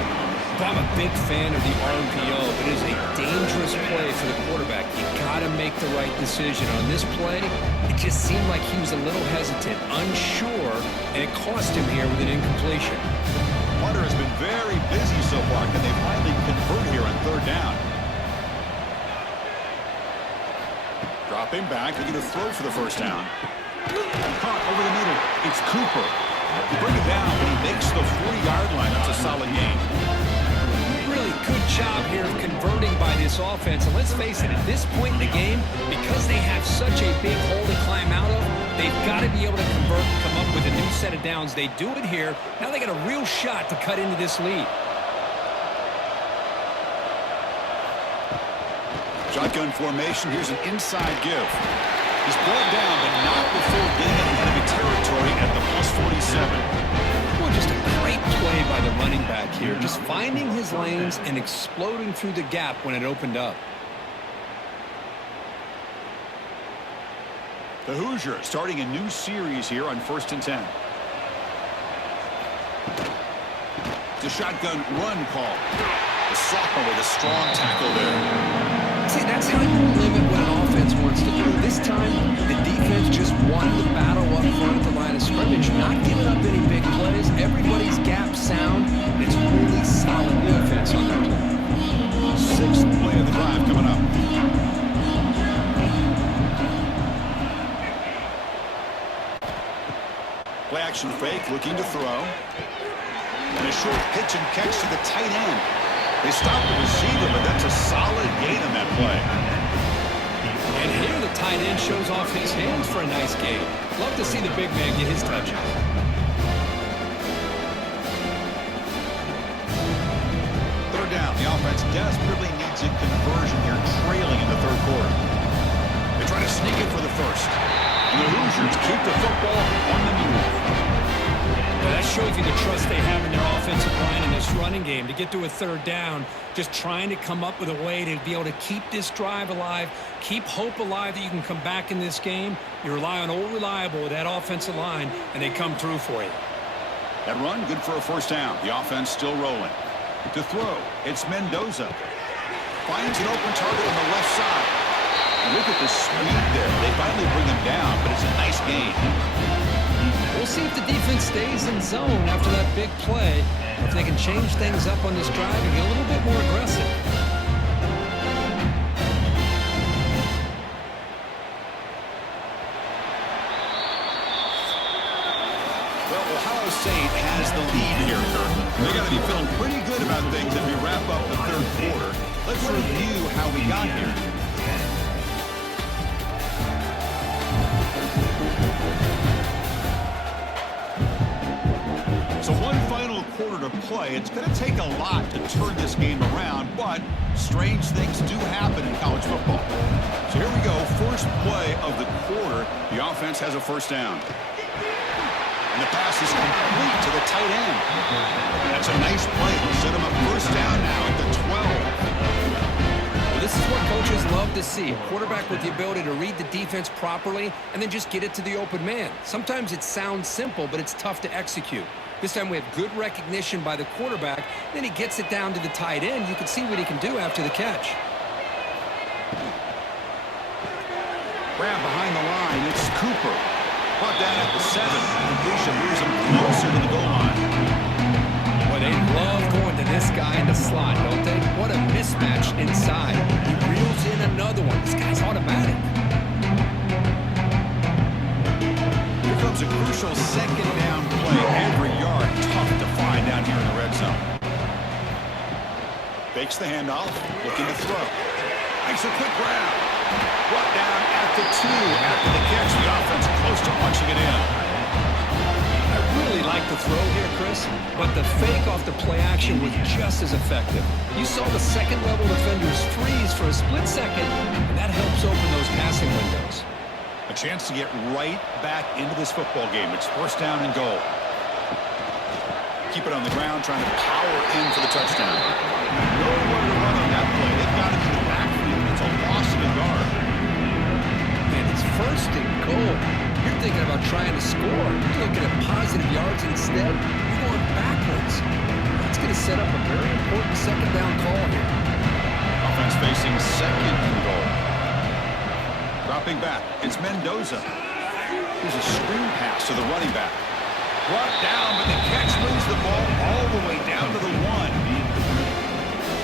I'm a big fan of the RPO. It is a dangerous play for the quarterback. You got to make the right decision. On this play, it just seemed like he was a little hesitant, unsure, and it cost him here with an incompletion. Punter has been very busy so far. Can they finally convert here on 3rd down? Dropping back, looking to throw for the 1st down. Caught over the middle. It's Cooper. You bring it down, but he makes the 40-yard line. That's a solid game. Really good job here of converting by this offense. And let's face it, at this point in the game, because they have such a big hole to climb out of, they've got to be able to convert and come up with a new set of downs. They do it here. Now they got a real shot to cut into this lead. Shotgun formation. Here's an inside give. He's brought down, but not before getting in enemy territory at the +47. Well, just a great play by the running back here. Just finding his lanes and exploding through the gap when it opened up. The Hoosiers starting a new series here on 1st and 10. The shotgun run call. The sophomore with a strong tackle there. See, that's how you limit what an offense wants to do. This time, the defense just won the battle up front at the line of scrimmage, not giving up any big plays. Everybody's gap sound. It's really solid defense on that play. 6th play of the drive coming up. Play action fake, looking to throw. And a short pitch and catch to the tight end. They stop the receiver, but that's a solid gain on that play. And here the tight end shows off his hands for a nice gain. Love to see the big man get his touches. 3rd down. The offense desperately needs a conversion here, trailing in the 3rd quarter. They try to sneak it for the 1st. And the Hoosiers keep the football on the move. Well, that shows you the trust they have in their offensive line in this running game. To get to a 3rd down, just trying to come up with a way to be able to keep this drive alive, keep hope alive that you can come back in this game. You rely on Old Reliable with that offensive line, and they come through for you. That run, good for a 1st down. The offense still rolling. To throw, it's Mendoza. Finds an open target on the left side. Look at the speed there. They finally bring him down, but it's a nice gain. We'll see if the defense stays in zone after that big play. If they can change things up on this drive and get a little bit more aggressive. Well, Ohio State has the lead here, Kirk. They got to be feeling pretty good about things as we wrap up the 3rd quarter. Let's review how we got here. So one final quarter to play. It's going to take a lot to turn this game around, but strange things do happen in college football. So here we go, first play of the quarter. The offense has a first down. And the pass is complete to the tight end. That's a nice play. They'll set him up first down now at the 12. Well, this is what coaches love to see. A quarterback with the ability to read the defense properly and then just get it to the open man. Sometimes it sounds simple, but it's tough to execute. This time we have good recognition by the quarterback. Then he gets it down to the tight end. You can see what he can do after the catch. Grab behind the line. It's Cooper. Brought down at the 7. Completion moves him closer to the goal line. Well, they love going to this guy in the slot, don't they? What a mismatch inside. He reels in another one. This guy's automatic. Here comes a crucial second down play. Every yard tough to find down here in the red zone. Fakes the handoff. Looking to throw. Makes a quick grab. Brought down at the 2 after the catch. The offense close to punching it in. I really like the throw here, Chris, but the fake off the play action was just as effective. You saw the second-level defenders freeze for a split second, and that helps open those passing windows. A chance to get right back into this football game. It's first down and goal. Keep it on the ground, trying to power in for the touchdown. Nowhere to run on that play. They've got it in the backfield. It's a loss of a yard. And it's first and goal. You're thinking about trying to score. You're looking at positive yards instead. You're going backwards. That's going to set up a very important second down call here. Offense facing second and goal. Dropping back, it's Mendoza. Here's a screen pass to the running back. Brought down, but the catch moves the ball all the way down to the 1.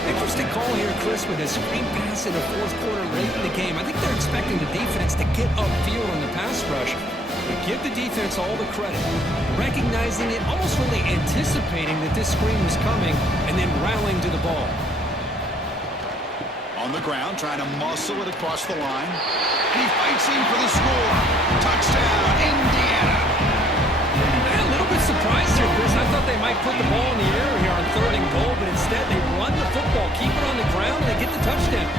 Interesting call here, Chris, with a screen pass in the fourth quarter late in the game. I think they're expecting the defense to get upfield on the pass rush. But give the defense all the credit. Recognizing it, almost really anticipating that this screen was coming, and then rallying to the ball. On the ground, trying to muscle it across the line. And he fights in for the score. Touchdown, Indiana. A little bit surprised here, Chris. I thought they might put the ball in the air here on third and goal, but instead they run the football, keep it on the ground, and they get the touchdown.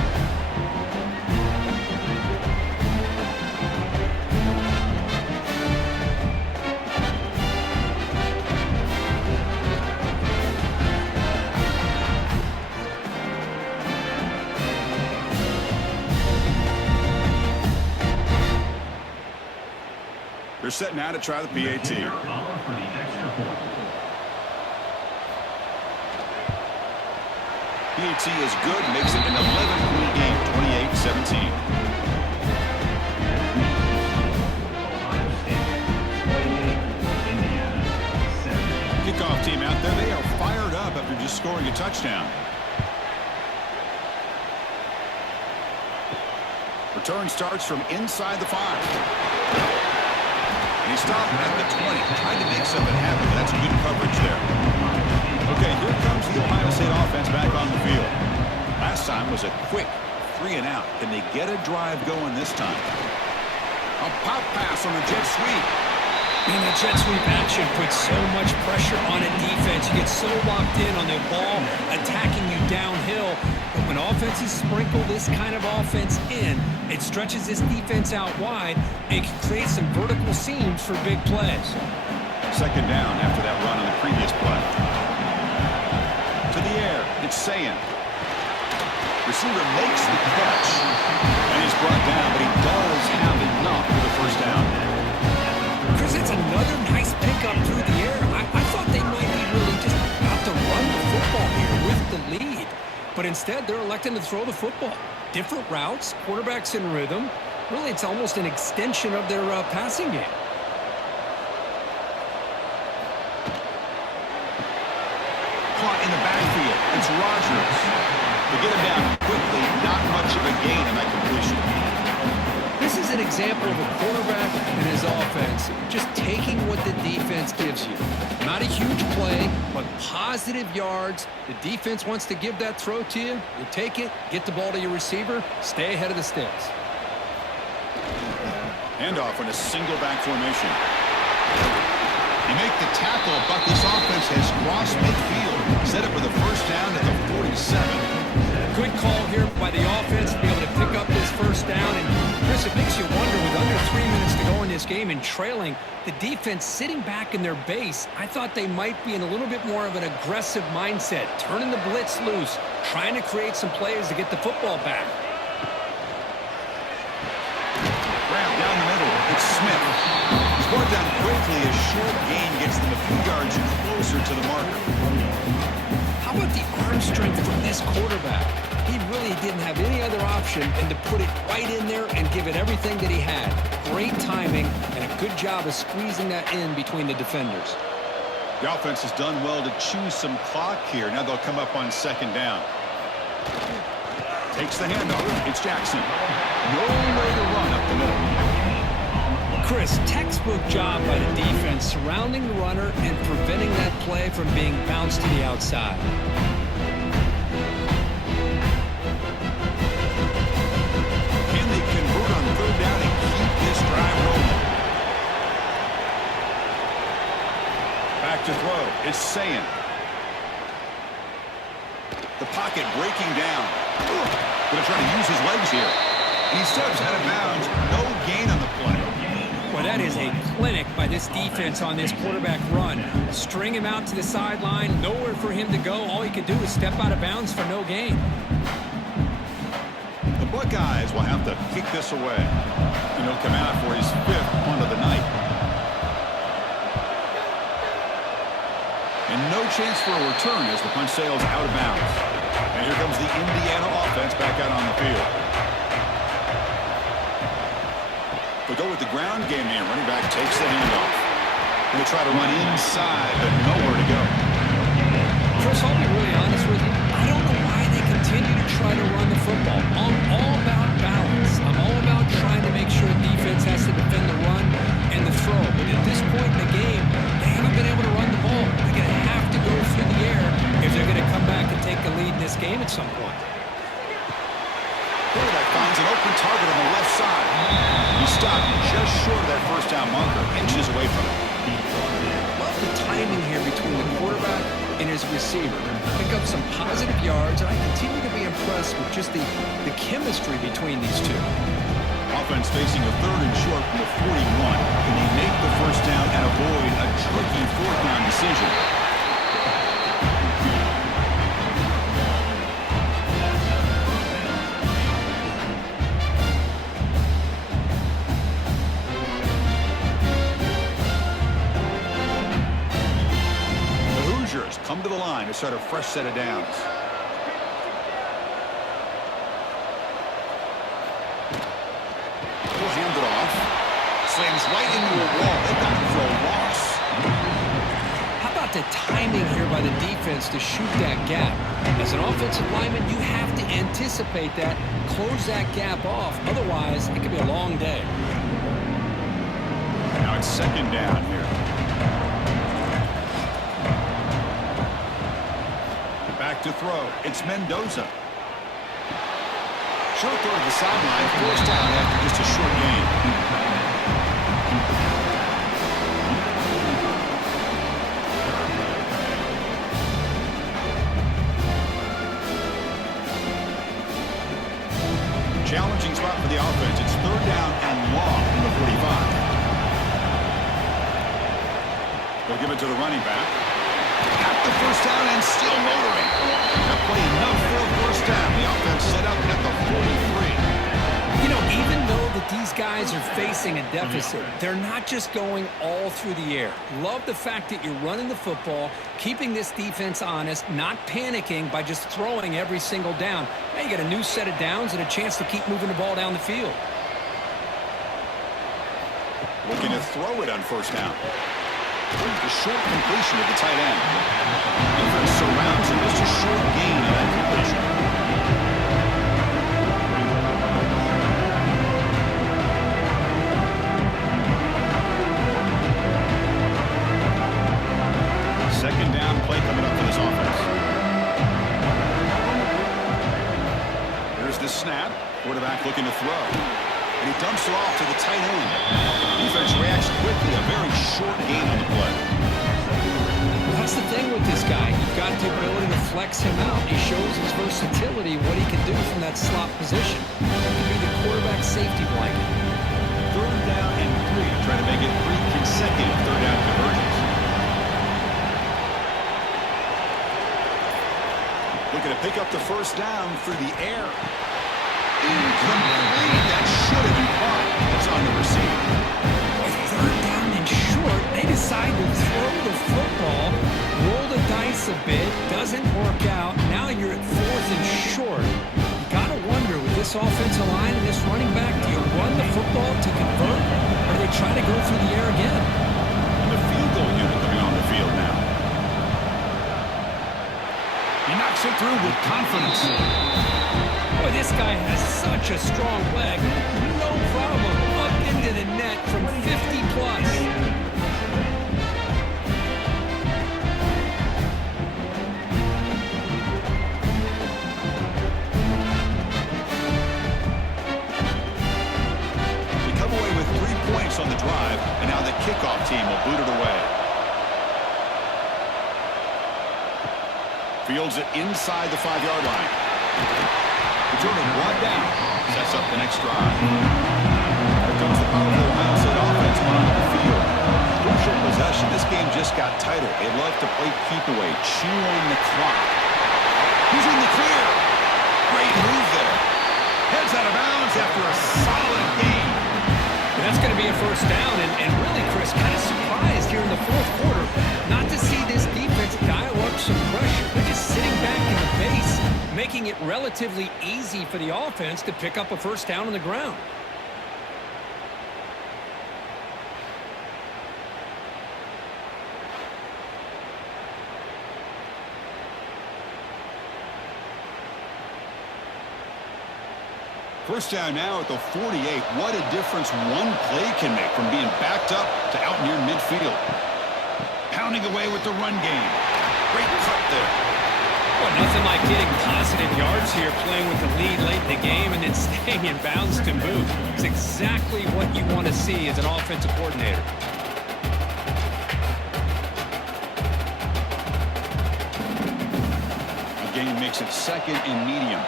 They're setting out to try the PAT. PAT is good, makes it an 11-point game, 28-17. Kickoff team out there, they are fired up after just scoring a touchdown. Return starts from inside the 5. And he stopped at the 20, trying to make something happen. That's good coverage there. Okay, here comes the Ohio State offense back on the field. Last time was a quick 3 and out. Can they get a drive going this time? A pop pass on the jet sweep. And the jet sweep action puts so much pressure on a defense. You get so locked in on the ball attacking you downhill. But when offenses sprinkle this kind of offense in, it stretches this defense out wide. It can create some vertical seams for big plays. Second down after that run on the previous play. To the air, it's Sayin. Receiver makes the catch. And he's brought down, but he does have enough for the first down. Chris, it's another nice pickup through the air. I thought they might be really just about to run the football here with the lead. But instead, they're electing to throw the football. Different routes, quarterbacks in rhythm. Really, it's almost an extension of their passing game. Caught in the backfield. It's Rodgers. To get him down quickly, not much of a gain in that completion. This is an example of a quarterback and his offense just taking what the defense gives you. Not a huge play, but positive yards. The defense wants to give that throw to you. You take it, get the ball to your receiver, stay ahead of the sticks. Handoff in a single back formation. You make the tackle, but this offense has crossed midfield. Set up with a first down at the 47. Good call here by the offense to be able to pick up this first down. And Chris, it makes you wonder, with under 3 minutes to go in this game and trailing, the defense sitting back in their base, I thought they might be in a little bit more of an aggressive mindset, turning the blitz loose, trying to create some plays to get the football back. Grab down the middle. It's Smith. He's brought down quickly. A short gain gets them a few yards closer to the marker. How about the arm strength from this quarterback? He really didn't have any other option than to put it right in there and give it everything that he had. Great timing and a good job of squeezing that in between the defenders. The offense has done well to chew some clock here. Now they'll come up on second down. Takes the handoff. It's Jackson. No way to run up the middle. Chris, textbook job by the defense surrounding the runner and preventing that play from being bounced to the outside. Can they convert on third down and keep this drive rolling? Back to throw. It's Sayin. The pocket breaking down. Going to try to use his legs here. And he steps out of bounds. No gain on the play. Well, that is a clinic by this defense on this quarterback run. String him out to the sideline, nowhere for him to go. All he could do is step out of bounds for no gain. The Buckeyes will have to kick this away. And he'll come out for his 5th punt of the night. And no chance for a return as the punt sails out of bounds. And here comes the Indiana offense back out on the field. They go with the ground game here. Running back takes the handoff. Going to try to run inside, but nowhere to go. Chris, I'll be really honest with you. I don't know why they continue to try to run the football. I'm all about balance. I'm all about trying to make sure defense has to defend the run and the throw. But at this point in the game, they haven't been able to run the ball. They're going to have to go through the air if they're going to come back and take the lead in this game at some point. Quarterback finds an open target on the left side. He stopped just short of that first down marker, inches away from it. Love the timing here between the quarterback and his receiver. Pick up some positive yards, and I continue to be impressed with just the chemistry between these two. Offense facing a 3rd and short from the 41. Can they make the first down and avoid a tricky 4th down decision? Come to the line to start a fresh set of downs. He'll hand it off. Slams right into a wall. They've got him for a loss. How about the timing here by the defense to shoot that gap? As an offensive lineman, you have to anticipate that, close that gap off. Otherwise, it could be a long day. Now it's second down here. Back to throw. It's Mendoza. Short throw to the sideline. Forced out after just a short gain. Challenging spot for the offense. It's 3rd down and long from the 45. They'll give it to the running back. Got the first down and still motoring. That play enough for a first down. The offense set up at the 43. You know, even though that these guys are facing a deficit, they're not just going all through the air. Love the fact that you're running the football, keeping this defense honest, not panicking by just throwing every single down. Now you got a new set of downs and a chance to keep moving the ball down the field. Looking to throw it on first down. The short completion of the tight end. Defense surrounds him. Just a short gain on that completion. Second down play coming up for this offense. Here's the snap. Quarterback looking to throw. And he dumps it off to the tight end. Defense reacts quickly. A very short gain on the play. Well, that's the thing with this guy. You've got the ability to flex him out. He shows his versatility, what he can do from that slot position. He can be the quarterback safety blanket. 3rd down and 3. try to make it 3 consecutive third down conversions. Looking to pick up the first down through the air. Incomplete. That should have been caught. That's on the receive. Third down and short. They decide to throw the football, roll the dice a bit, doesn't work out. Now you're at 4th and short. You got to wonder, with this offensive line and this running back, do you run the football to convert, or do they try to go through the air again? And the field goal unit coming on the field now. He knocks it through with confidence. Boy, this guy has such a strong leg. No problem. Up into the net from 50 plus. We come away with 3 points on the drive, and now the kickoff team will boot it away. Fields it inside the 5-yard line. Return it brought down. Sets up the next drive. Here comes the powerful Ohio State offense on the field. Crucial possession. This game just got tighter. They love to play keep away, chew on the clock. He's in the clear. Great move there. Heads out of bounds after a solid game. And that's going to be a first down. And really, Chris, kind of surprised here in the fourth quarter not to see this defense dial up some pressure. They're just sitting back in the base, making it relatively easy for the offense to pick up a first down on the ground. First down now at the 48. What a difference one play can make from being backed up to out near midfield. Pounding away with the run game. Great cut there. Well, nothing like getting positive yards here, playing with the lead late in the game and then staying in bounds to move. It's exactly what you want to see as an offensive coordinator. The game makes it 2nd and medium.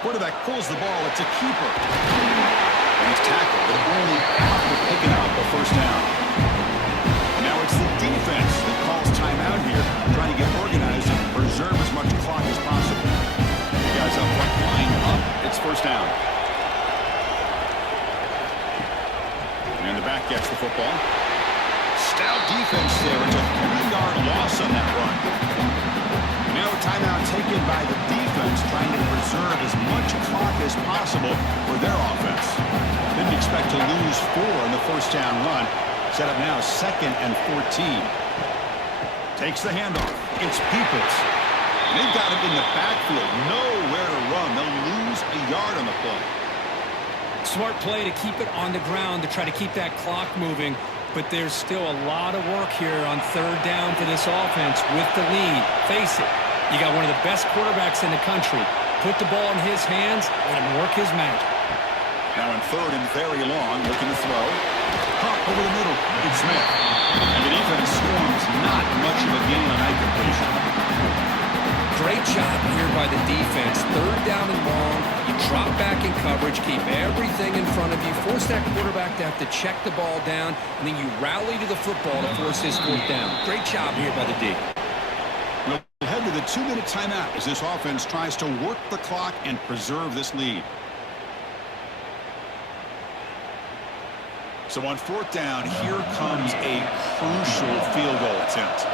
Quarterback pulls the ball. It's a keeper. And he's tackled, but only after picking up the first down. Now it's the defense that calls timeout here, trying to get organized and preserve as much clock as possible. The guys up front line up. It's first down. And the back gets the football. Stout defense there. It's a 3-yard loss on that run. Now a timeout taken by the defense, trying to preserve as much clock as possible for their offense. Didn't expect to lose 4 on the first down run. Set up now 2nd and 14. Takes the handoff. It's Peoples. They've got it in the backfield. Nowhere to run. They'll lose a yard on the play. Smart play to keep it on the ground to try to keep that clock moving. But there's still a lot of work here on third down for this offense with the lead. Face it, you got one of the best quarterbacks in the country. Put the ball in his hands, let him work his magic. Now in 3rd and very long, looking to throw. Pop over the middle. It's Smith. And the defense storms not much of a gain on that completion. Great job here by the defense. Third down and long. You drop back in coverage, keep everything in front of you, force that quarterback to have to check the ball down, and then you rally to the football to force his fourth down. Great job here by the D. We'll head to the 2-minute timeout as this offense tries to work the clock and preserve this lead. So on 4th down, here comes a crucial field goal attempt.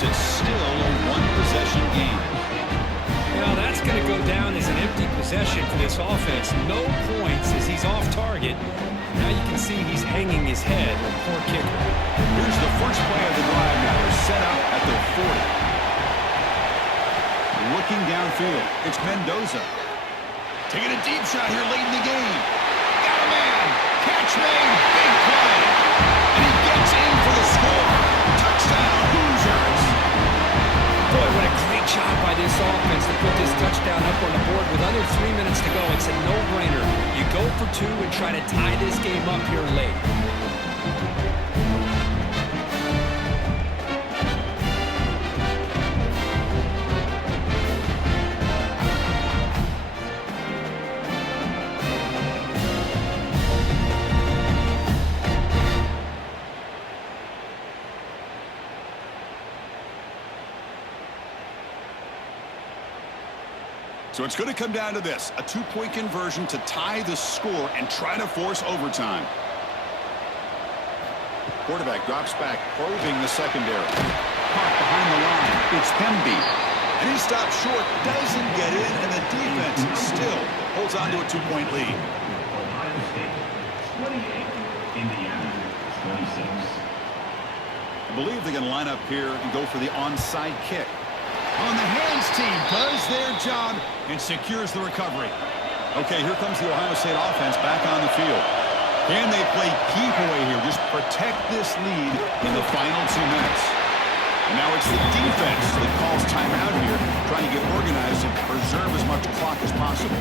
It's still a one-possession game. Now that's going to go down as an empty possession for this offense. No points as he's off target. Now you can see he's hanging his head. A poor kicker. Here's the first play of the drive now. They're set up at their 40. Looking downfield, it's Mendoza. Taking a deep shot here late in the game. Got a man. Catch made. Big play. And he gets in for the score. Touchdown, Hoosiers. Boy, what a great job by this offense to put this touchdown up on the board with under 3 minutes to go. It's a no-brainer. You go for two and try to tie this game up here late. So it's going to come down to this, a two-point conversion to tie the score and try to force overtime. Quarterback drops back, probing the secondary. Caught behind the line. It's Hemby. And he stops short, doesn't get in, and the defense still holds on to a two-point lead. Ohio State 28, Indiana 26. I believe they're going to line up here and go for the onside kick. On the hands team does their job and secures the recovery. Okay, here comes the Ohio State offense back on the field. Can they play keep away here? Just protect this lead in the final 2 minutes. And now it's the defense that calls timeout here, trying to get organized and preserve as much clock as possible.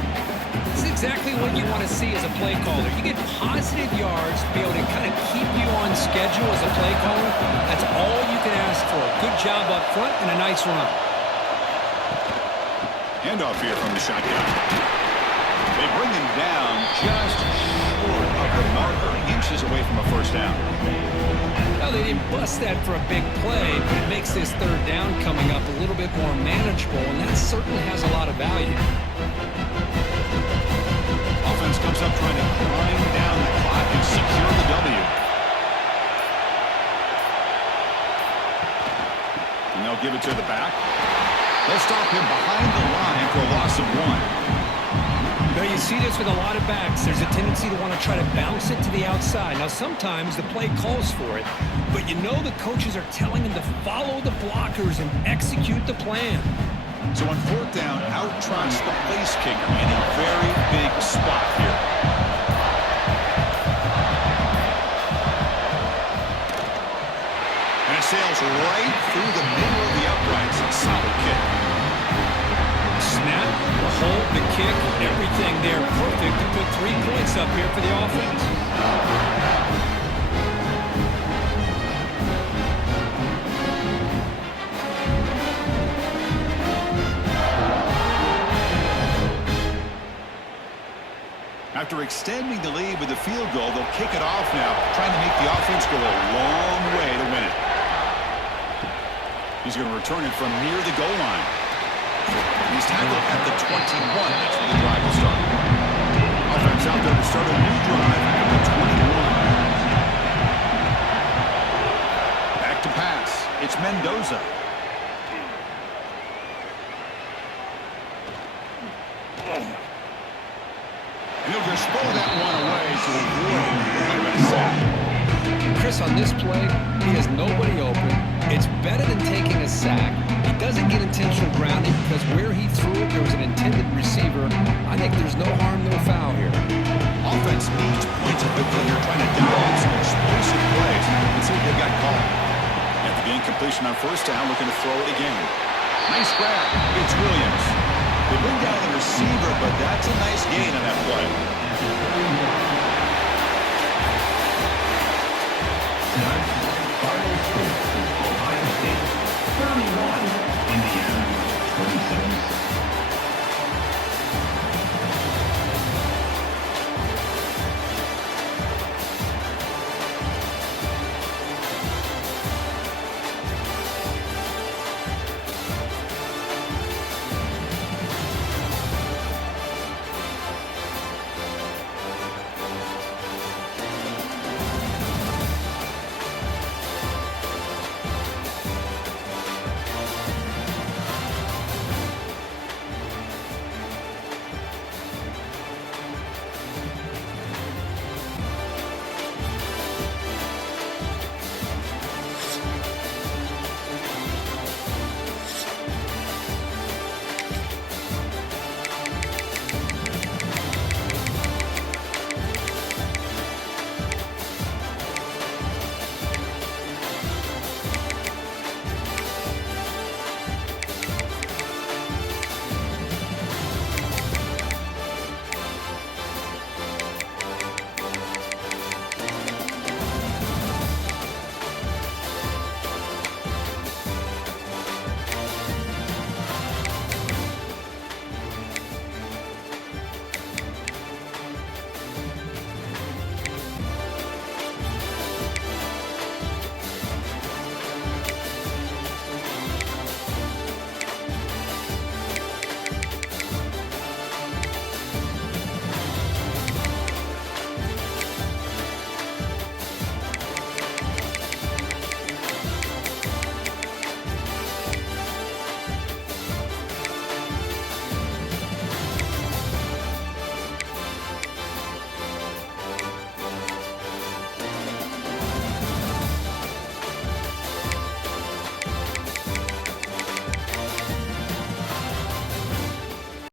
This is exactly what you want to see as a play caller. You get positive yards to be able to kind of keep you on schedule as a play caller. That's all you can ask for. Good job up front and a nice run. Handoff here from the shotgun. They bring him down just short of the marker, inches away from a first down. Now, they didn't bust that for a big play, but it makes this third down coming up a little bit more manageable, and that certainly has a lot of value. Offense comes up trying to grind down the clock and secure the W. And they'll give it to the back. They'll stop him behind the line for a loss of 1. Now, you see this with a lot of backs. There's a tendency to want to try to bounce it to the outside. Now, sometimes the play calls for it, but you know the coaches are telling him to follow the blockers and execute the plan. So on fourth down, out trots the place kicker in a very big spot here. And it sails right through the middle of the uprights. Solid kick. Snap, the hold, the kick, everything there perfect to put 3 points up here for the offense. After extending the lead with a field goal, they'll kick it off now, trying to make the offense go a long way to win it. He's going to return it from near the goal line. He's tackled at the 21. That's where the drive will start. Offense out there to start a new drive at the 21. Back to pass. It's Mendoza. And he'll just throw that one away to avoid a sack. Chris, on this play, he has nobody open. It's better than taking a sack. He doesn't get intentional grounding because where he threw it, there was an intended receiver. I think there's no harm, no foul here. Offense needs points quickly here, trying to dial in some explosive plays. Let's see what they've got called. At the incompletion on first down, looking to throw it again. Nice grab. It's Williams. They bring down the receiver, but that's a nice gain on that play.